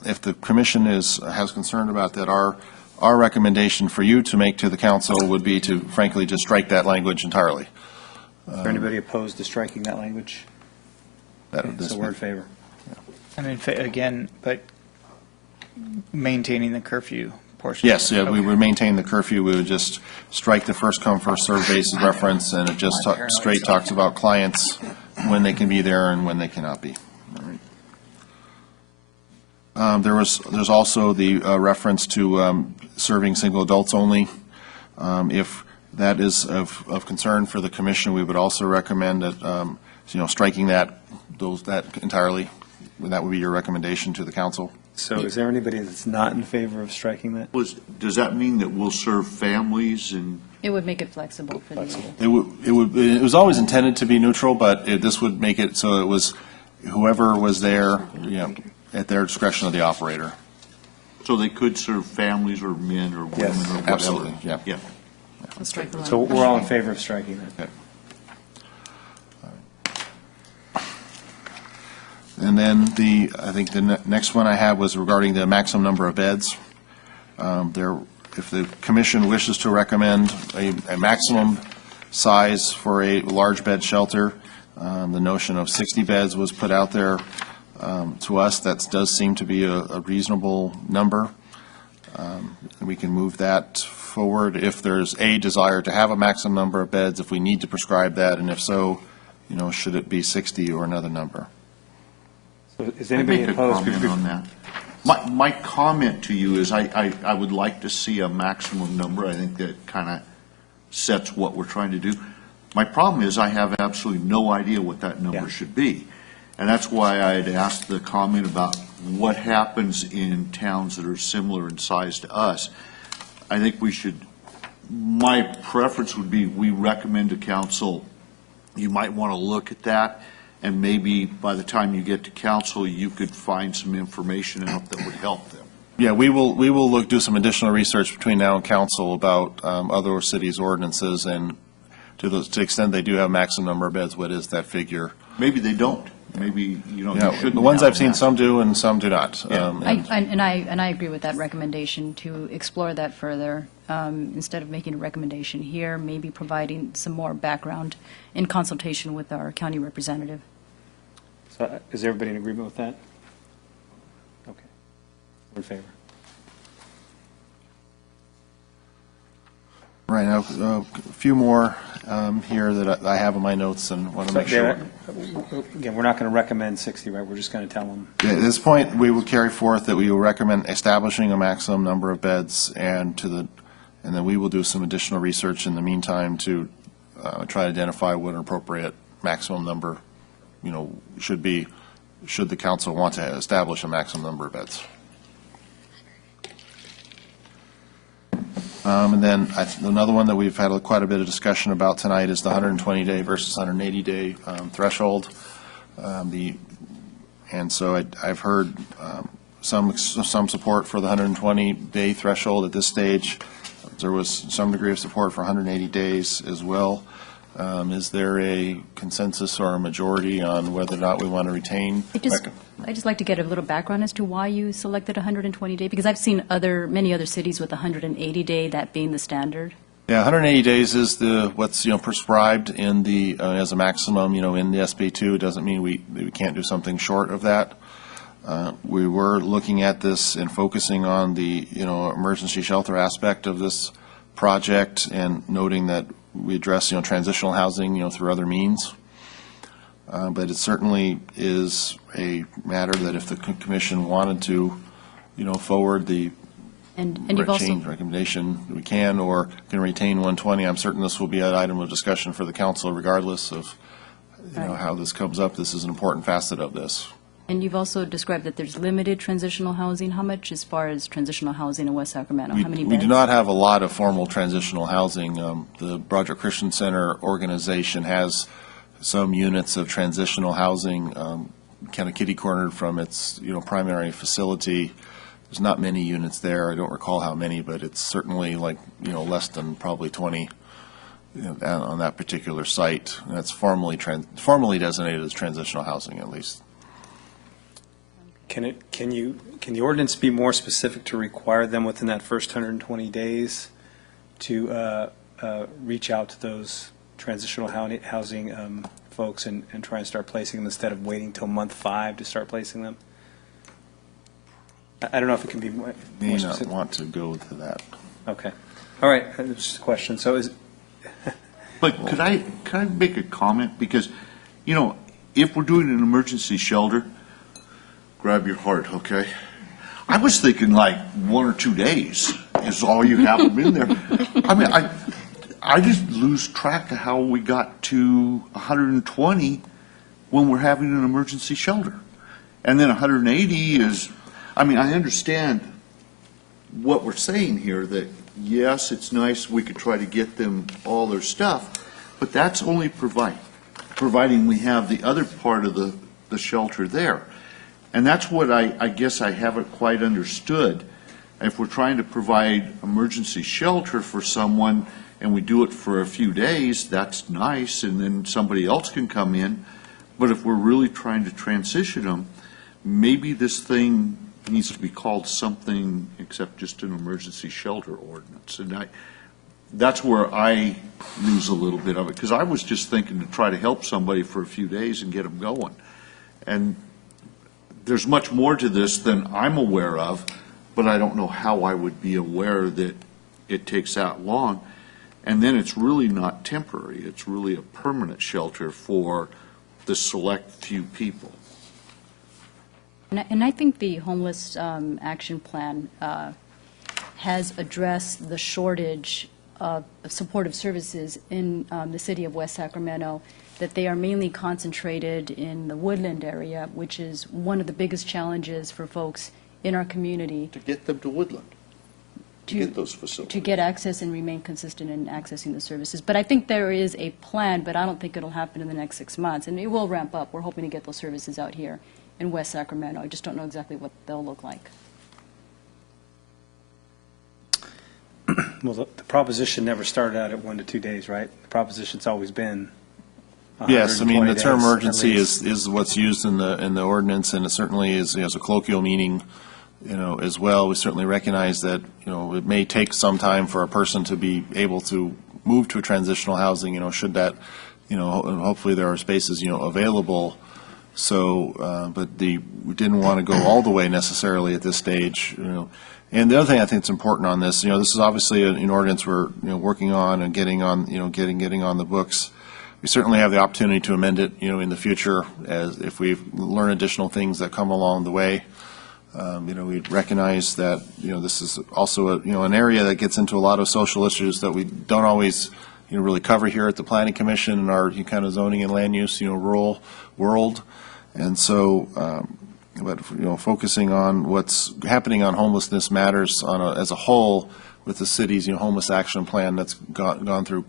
if the commission has concern about that, our recommendation for you to make to the council would be to frankly just strike that language entirely. Is there anybody opposed to striking that language? So we're in favor. I mean, again, but maintaining the curfew portion. Yes, yeah, we Okay. would maintain the curfew. We would just strike the first come, first served basis reference, and it just straight talks about clients, when they can be there and when they cannot be. All right. There's also the reference to serving single adults only. If that is of concern for the commission, we would also recommend that, striking that entirely. That would be your recommendation to the council. So is there anybody that's not in favor of striking that? Does that mean that we'll serve families and? It would make it flexible for the, It was always intended to be neutral, but this would make it so it was whoever was there, at their discretion of the operator. So they could serve families or men or women Yes, or whatever? absolutely, yeah. Yeah. let's strike the So language. we're all in favor of striking that? Okay. And then I think the next one I had was regarding the maximum number of beds. If the commission wishes to recommend a maximum size for a large bed shelter, the notion of 60 beds was put out there to us. That does seem to be a reasonable number. We can move that forward if there's a desire to have a maximum number of beds, if we need to prescribe that, and if so, should it be 60 or another number? So is I'd anybody make a opposed? comment on that. My comment to you is I would like to see a maximum number. I think that kind of sets what we're trying to do. My problem is I have absolutely no idea what that Yeah. number should be. And that's why I had asked the comment about what happens in towns that are similar in size to us. I think my preference would be we recommend to council, you might want to look at that. And maybe by the time you get to council, you could find some information out that would help them. Yeah, we will do some additional research between now and council about other cities' ordinances, and to the extent they do have maximum number of beds, what is that figure? Maybe they don't. Maybe, you shouldn't. The ones have I've seen, that. some do and some do not. Yeah. And- I agree with that recommendation to explore that further. Instead of making a recommendation here, maybe providing some more background in consultation with our county representative. So is everybody in agreement with that? Okay. We're in favor. Right, now, a few more here that I have in my notes and want to make sure. Again, we're not going to recommend 60, right? We're just going to tell them. At this point, we will carry forth that we will recommend establishing a maximum number of beds, and then we will do some additional research in the meantime to try to identify what an appropriate maximum number, should be, should the council want to establish a maximum number of beds. And then another one that we've had quite a bit of discussion about tonight is the 120-day versus 180-day threshold. The And so I've heard some support for the 120-day threshold at this stage. There was some degree of support for 180 days as well. Is there a consensus or a majority on whether or not we want to retain? I'd just like to get a little background as to why you selected 120-day, because I've seen many other cities with 180-day, that being the standard. Yeah, 180 days is what's prescribed in the as a maximum. In the SB2, it doesn't mean we can't do something short of that. We were looking at this and focusing on the emergency shelter aspect of this project, and noting that we address transitional housing through other means. But it certainly is a matter that if the commission wanted to forward the And you've also, change recommendation, we can, or can retain 120. I'm certain this will be an item of discussion for the council regardless of how this comes up. This is an important facet of this. and you've also described that there's limited transitional housing. How much as far as transitional housing in West Sacramento? How many beds? We do not have a lot of formal transitional housing. The Broderick Christian Center organization has some units of transitional housing, kind of kitty-cornered from its primary facility. There's not many units there. I don't recall how many, but it's certainly less than probably 20 on that particular site. And that's formally designated as transitional housing, at least. Can the ordinance be more specific to require them within that first 120 days to reach out to those transitional housing folks and try and start placing them instead of waiting till month 5 to start placing them? I don't know if it can be more May not specific. want to go to that. Okay. All right. That's just a question. So But could I make a comment? Because, if we're doing an emergency shelter, grab your heart, okay? I was thinking like 1 or 2 days is all you have them in there. I mean, I just lose track of how we got to 120 when we're having an emergency shelter. And then 180 is, I understand what we're saying here, that yes, it's nice we could try to get them all their stuff, but that's only providing we have the other part of the shelter there. And that's what I guess I haven't quite understood. If we're trying to provide emergency shelter for someone and we do it for a few days, that's nice, and then somebody else can come in. But if we're really trying to transition them, maybe this thing needs to be called something except just an emergency shelter ordinance. And that's where I lose a little bit of it, because I was just thinking to try to help somebody for a few days and get them going. And there's much more to this than I'm aware of, but I don't know how I would be aware that it takes that long. And then it's really not temporary. It's really a permanent shelter for the select few people. And I think the homeless action plan has addressed the shortage of supportive services in the city of West Sacramento, that they are mainly concentrated in the Woodland area, which is one of the biggest challenges for folks in our community To get them to Woodland, to get those facilities. to get access and remain consistent in accessing the services. But I think there is a plan, but I don't think it'll happen in the next 6 months. And it will ramp up. We're hoping to get those services out here in West Sacramento. I just don't know exactly what they'll look like. well, the proposition never started out at 1 to 2 days, right? The proposition's always been Yes, I mean, 120 the term days, at emergency least. is what's used in the ordinance, and it certainly is, has a colloquial meaning, as well. We certainly recognize that, it may take some time for a person to be able to move to a transitional housing, should that, and hopefully there are spaces, available. So, but we didn't want to go all the way necessarily at this stage, And the other thing I think is important on this, this is obviously an ordinance we're, working on and getting on, getting on the books. We certainly have the opportunity to amend it, in the future, as if we learn additional things that come along the way. We recognize that, this is also an area that gets into a lot of social issues that we don't always, really cover here at the Planning Commission in our kind of zoning and land use, rural world. And so, but focusing on what's happening on homelessness matters as a whole with the city's homeless action plan that's gone through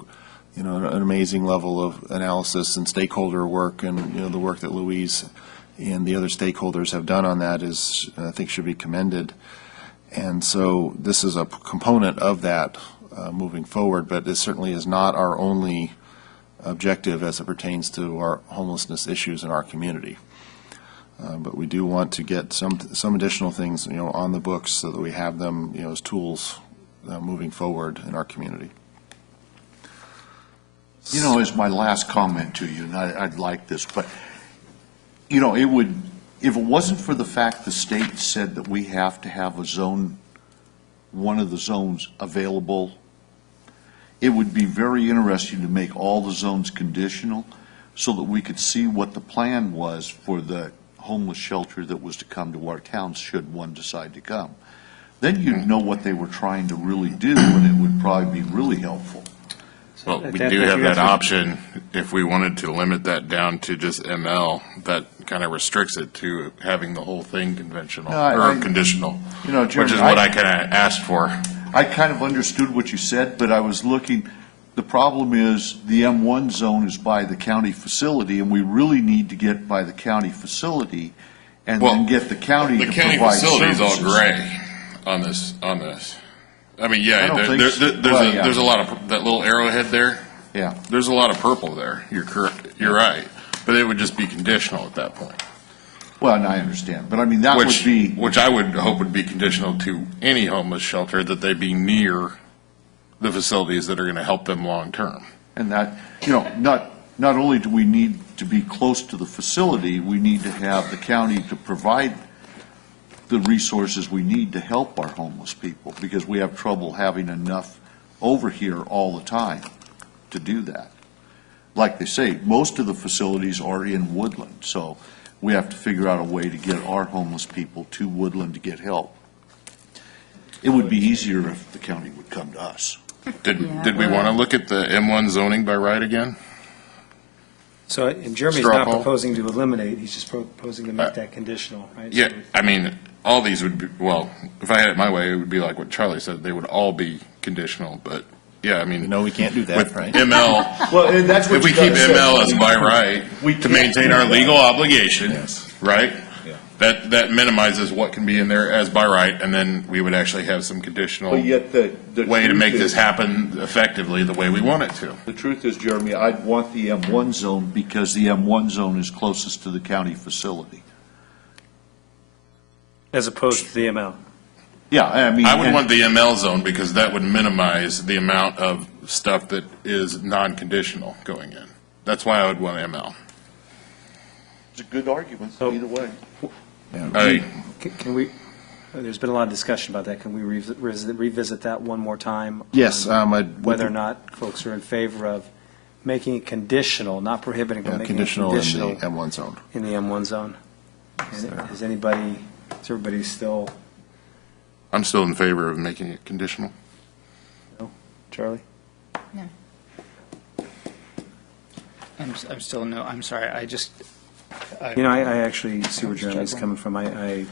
an amazing level of analysis and stakeholder work, and the work that Louise and the other stakeholders have done on that is, I think, should be commended. And so this is a component of that moving forward, but it certainly is not our only objective as it pertains to our homelessness issues in our community. But we do want to get some additional things, on the books so that we have them, as tools moving forward in our community. As my last comment to you, and I'd like this, but, it would, if it wasn't for the fact the state said that we have to have a zone, one of the zones available, it would be very interesting to make all the zones conditional so that we could see what the plan was for the homeless shelter that was to come to our towns should one decide to come. Then you'd know what they were trying to really do, and it would probably be really helpful. Well, we That- do that have you that have to- option, if we wanted to limit that down to just ML, that kind of restricts it to having the whole thing conventional, No, I- or conditional, which Jeremy, is what I kind of asked for. I kind of understood what you said, but I was looking, the problem is the M1 zone is by the county facility, and we really need to get by the county facility and Well, then get the county The to county provide facility is all services. gray on this. I mean, I yeah, don't think so. there's Well, yeah. there's a lot of, that little arrowhead there, Yeah. there's a lot of purple there. You're correct, you're right. But it would just be conditional at that point. Well, and I understand, but I mean, that would be, Which I would hope would be conditional to any homeless shelter, that they be near the facilities that are going to help them long-term. and that, not only do we need to be close to the facility, we need to have the county to provide the resources we need to help our homeless people, because we have trouble having enough over here all the time to do that. Like they say, most of the facilities are in Woodland, so we have to figure out a way to get our homeless people to Woodland to get help. It would be easier if the county would come to us. Did we want to look at the M1 zoning by right again? So, and Jeremy's Straw not poll? proposing to eliminate, he's just proposing to make that conditional, right? Yeah, So- I mean, all these would be, well, if I had it my way, it would be like what Charlie said, they would all be conditional, but, yeah, I mean. No, we can't do that, With right? ML, Well, and that's if we keep ML as by right, We to can't maintain do our that. legal obligation, Yes. right? That minimizes what can be in there as by right, and then we would actually have some conditional But yet the way to truth make this is- happen effectively the way we want it to. The truth is, Jeremy, I'd want the M1 zone because the M1 zone is closest to the county facility. As opposed to the ML. Yeah, I mean. I would and- want the ML zone because that would minimize the amount of stuff that is non-conditional going in. That's why I would want ML. It's a good argument, So- either way. Can we, there's been a lot of discussion about that. Can we revisit that one more time? Yes, on Whether or I'd, not folks are in favor of making it conditional, not prohibiting, but making it conditional in the conditional M1 zone. in the M1 zone? Is everybody still, I'm still in favor of making it conditional. no? Charlie? I'm still no, I'm sorry, I just. I actually see where Jeremy's coming from. I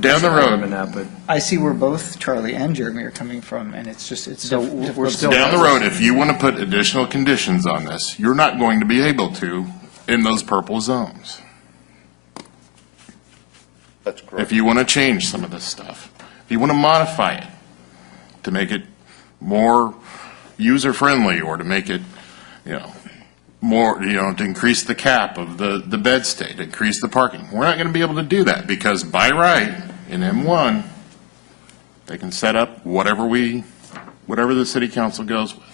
Down the him road, in that, but I see where both Charlie and Jeremy are coming from, and it's So we're difficult. still- down the road, if you want to put additional conditions on this, you're not going to be able to in those purple zones. That's correct. If you want to change some of this stuff, if you want to modify it to make it more user-friendly or to make it, more, to increase the cap of the bed state, increase the parking, we're not going to be able to do that because by right, in M1, they can set up whatever the city council goes with.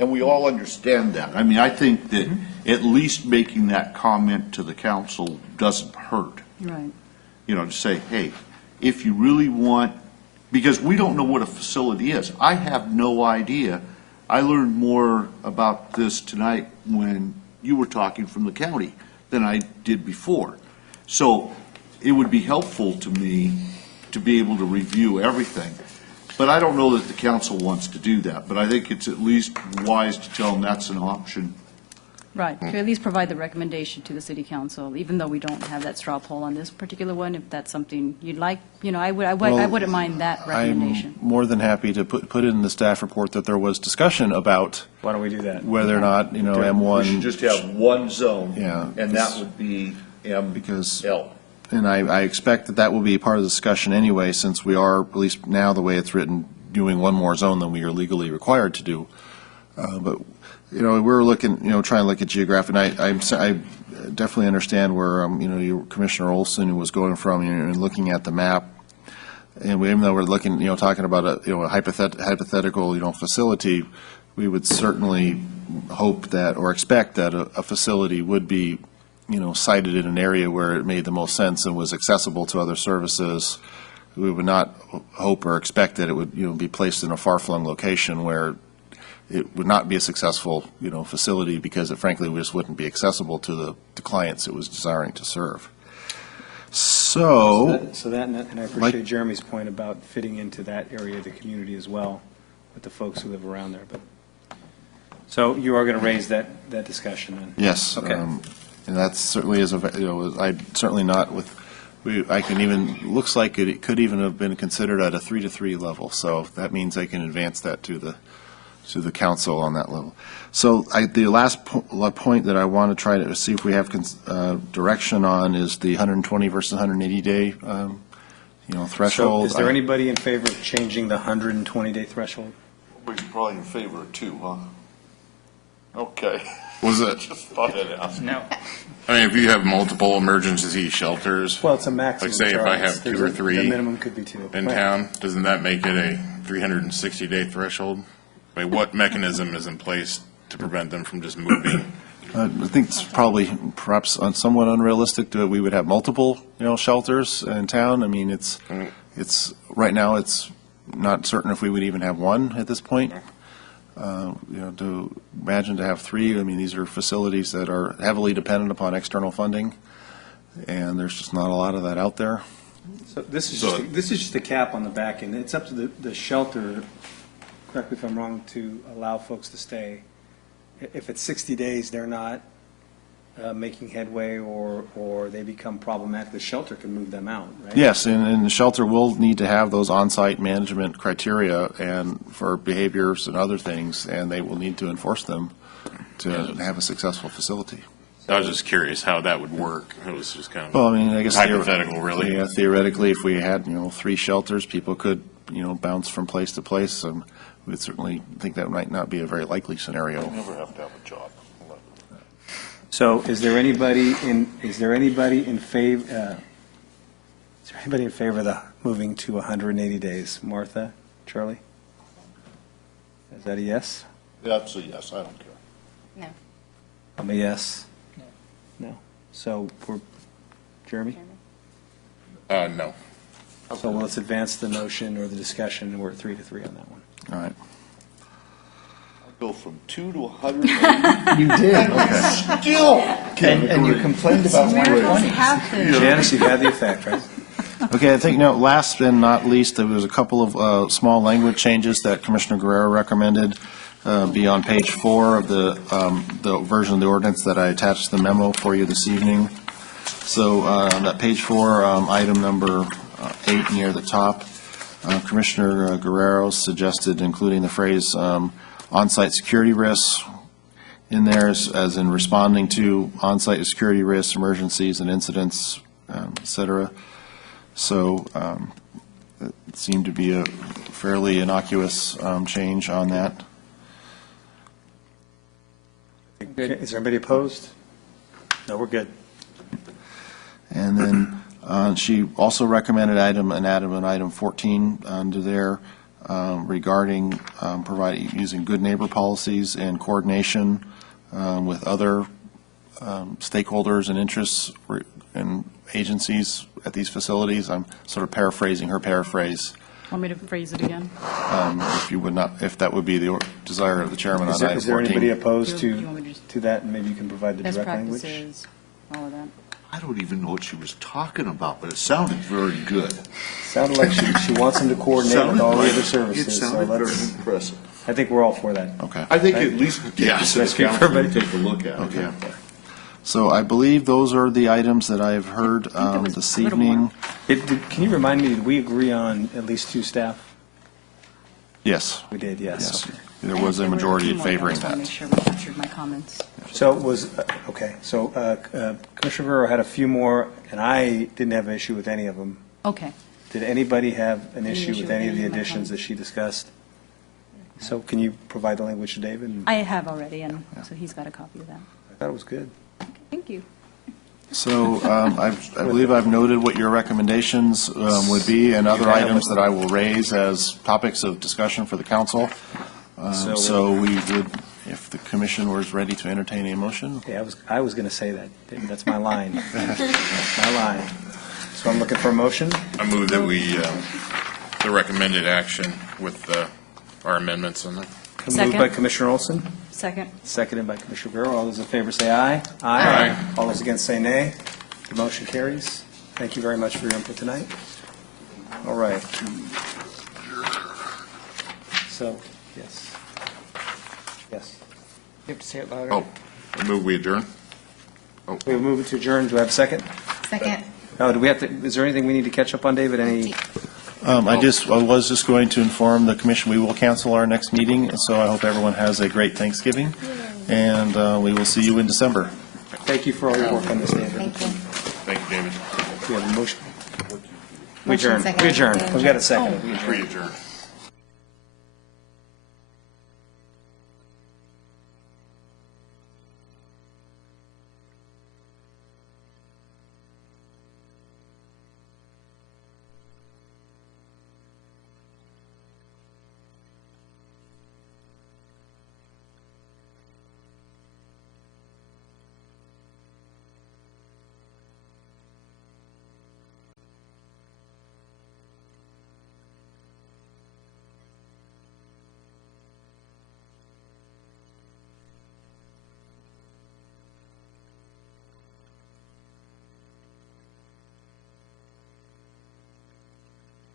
And we all understand that. I mean, I think that at least making that comment to the council doesn't hurt. Right. To say, hey, if you really want, because we don't know what a facility is. I have no idea. I learned more about this tonight when you were talking from the county than I did before. So it would be helpful to me to be able to review everything. But I don't know that the council wants to do that. But I think it's at least wise to tell them that's an option Right, to at least provide the recommendation to the city council, even though we don't have that straw poll on this particular one, if that's something you'd like, I wouldn't mind that recommendation. I'm more than happy to put in the staff report that there was discussion about Why don't we do that? whether or not, M1. We should just have one zone. Yeah. And that would be Because- ML. And I expect that that will be part of the discussion anyway, since we are, at least now, the way it's written, doing one more zone than we are legally required to do. But, we're looking, trying to look at geographic, and I definitely understand where, your Commissioner Olson was going from, and looking at the map. And even though we're looking, talking about a hypothetical, facility, we would certainly hope that, or expect that a facility would be, sited in an area where it made the most sense and was accessible to other services. We would not hope or expect that it would, be placed in a far-flung location where it would not be a successful, facility because it frankly just wouldn't be accessible to the clients it was desiring to serve. So, And I appreciate Jeremy's point about fitting into that area of the community as well, with the folks who live around there, but, so you are going to raise that discussion then? yes. Okay. And that certainly is, I certainly not with, I can even, looks like it could even have been considered at a 3-to-3 level, so that means I can advance that to the council on that level. So the last point that I want to try to see if we have direction on is the 120 versus 180-day, threshold. So is there anybody in favor of changing the 120-day threshold? We're probably in favor of 2, huh? Okay. Was it? Just thought I'd ask. No. I mean, if you have multiple emergency shelters Well, it's a maximum. Like, say if I Charles. have 2 There's or a- 3 The minimum could be 2. in Right. town, doesn't that make it a 360-day threshold? I mean, what mechanism is in place to prevent them from just moving? I think it's probably perhaps somewhat unrealistic that we would have multiple, shelters in town. I mean, it's right now, it's not certain if we would even have one at this point. To imagine to have 3, I mean, these are facilities that are heavily dependent upon external funding, and there's just not a lot of that out there. So this is just a cap on the back end. It's up to the shelter, correct me if I'm wrong, to allow folks to stay. If it's 60 days, they're not making headway or they become problematic, the shelter can move them out, right? Yes, and the shelter will need to have those on-site management criteria and for behaviors and other things, and they will need to enforce them to have a successful facility. I was just curious how that would work. It was just kind of Well, I mean, I guess hypothetical, really. Yeah, theoretically, if we had, 3 shelters, people could, bounce from place to place. We'd certainly think that might not be a very likely scenario. Never have to have a job. So is there anybody in favor, of the moving to 180 days? Martha, Charlie? Is that a yes? That's a yes, I don't care. No. I'm a yes. No. So we're, Jeremy? No. So let's advance the motion or the discussion, and we're at 3-to-3 on that one. All right. Go from 2 to 100. You did. Still. And you complained about 120. Janice, you've had the effect, right? Okay, I think, last and not least, there was a couple of small language changes that Commissioner Guerrero recommended be on page 4 of the version of the ordinance that I attached the memo for you this evening. So on that page 4, item number 8 near the top, Commissioner Guerrero suggested including the phrase on-site security risks in there as in responding to on-site security risks, emergencies and incidents, et cetera. So it seemed to be a fairly innocuous change on that. Is there anybody opposed? No, we're good. And then she also recommended item 14 under there regarding using good neighbor policies and coordination with other stakeholders and interests and agencies at these facilities. I'm sort of paraphrasing her paraphrase. Want me to phrase it again? If you would not, if that would be the desire of the chairman on item 14. Is there anybody opposed You want me to just- to that, and maybe you can provide the Best direct language? practices, all of that. I don't even know what she was talking about, but it sounded very good. Sounded like she wants them to coordinate with all the other services. It so sounded very let's- impressive. I think we're all for that. Okay. I think at least take Yeah. the city Speak for council to everybody. take a look at it. Okay. Yeah. So I believe those are the items that I've heard was this a little evening. Can you remind me, did we agree on at least 2 staff? Yes, We did, yes. yes. There was a majority in favoring I just want to that. make sure we captured my comments. So it was, okay, so Commissioner Rivera had a few more, and I didn't have an issue with any of them. Okay. Did anybody have an Any issue issue with with any of any the of my additions that comments? she discussed? So can you provide the language to David? I have already, and so he's got a copy of that. I thought it was good. Thank you. So I believe I've noted what your recommendations would be and other items that I will raise as topics of discussion for the council. So we would, if the commission was ready to entertain a motion. Yeah, I was going to say that. David, that's my line. My line. So I'm looking for a motion. I move that we, the recommended action with our amendments on it. Moved Second. by Commissioner Olson, Second. seconded by Commissioner Rivera. All those in favor say aye. Aye. All those against say nay. The motion carries. Thank you very much for your input tonight. All right. So, yes. Yes. You have to say it louder. Oh, I move we adjourn? We have moved to adjourn. Do I have a second? Second. Oh, do we have to, is there anything we need to catch up on, David? Any? I was just going to inform the commission, we will cancel our next meeting, so I hope everyone has a great Thanksgiving, and we will see you in December. Thank you for all your work on this, David. Thank you. Thank you, David. We have a motion. We Motion adjourn. second. We adjourn. We've got a second. We adjourn. We adjourn.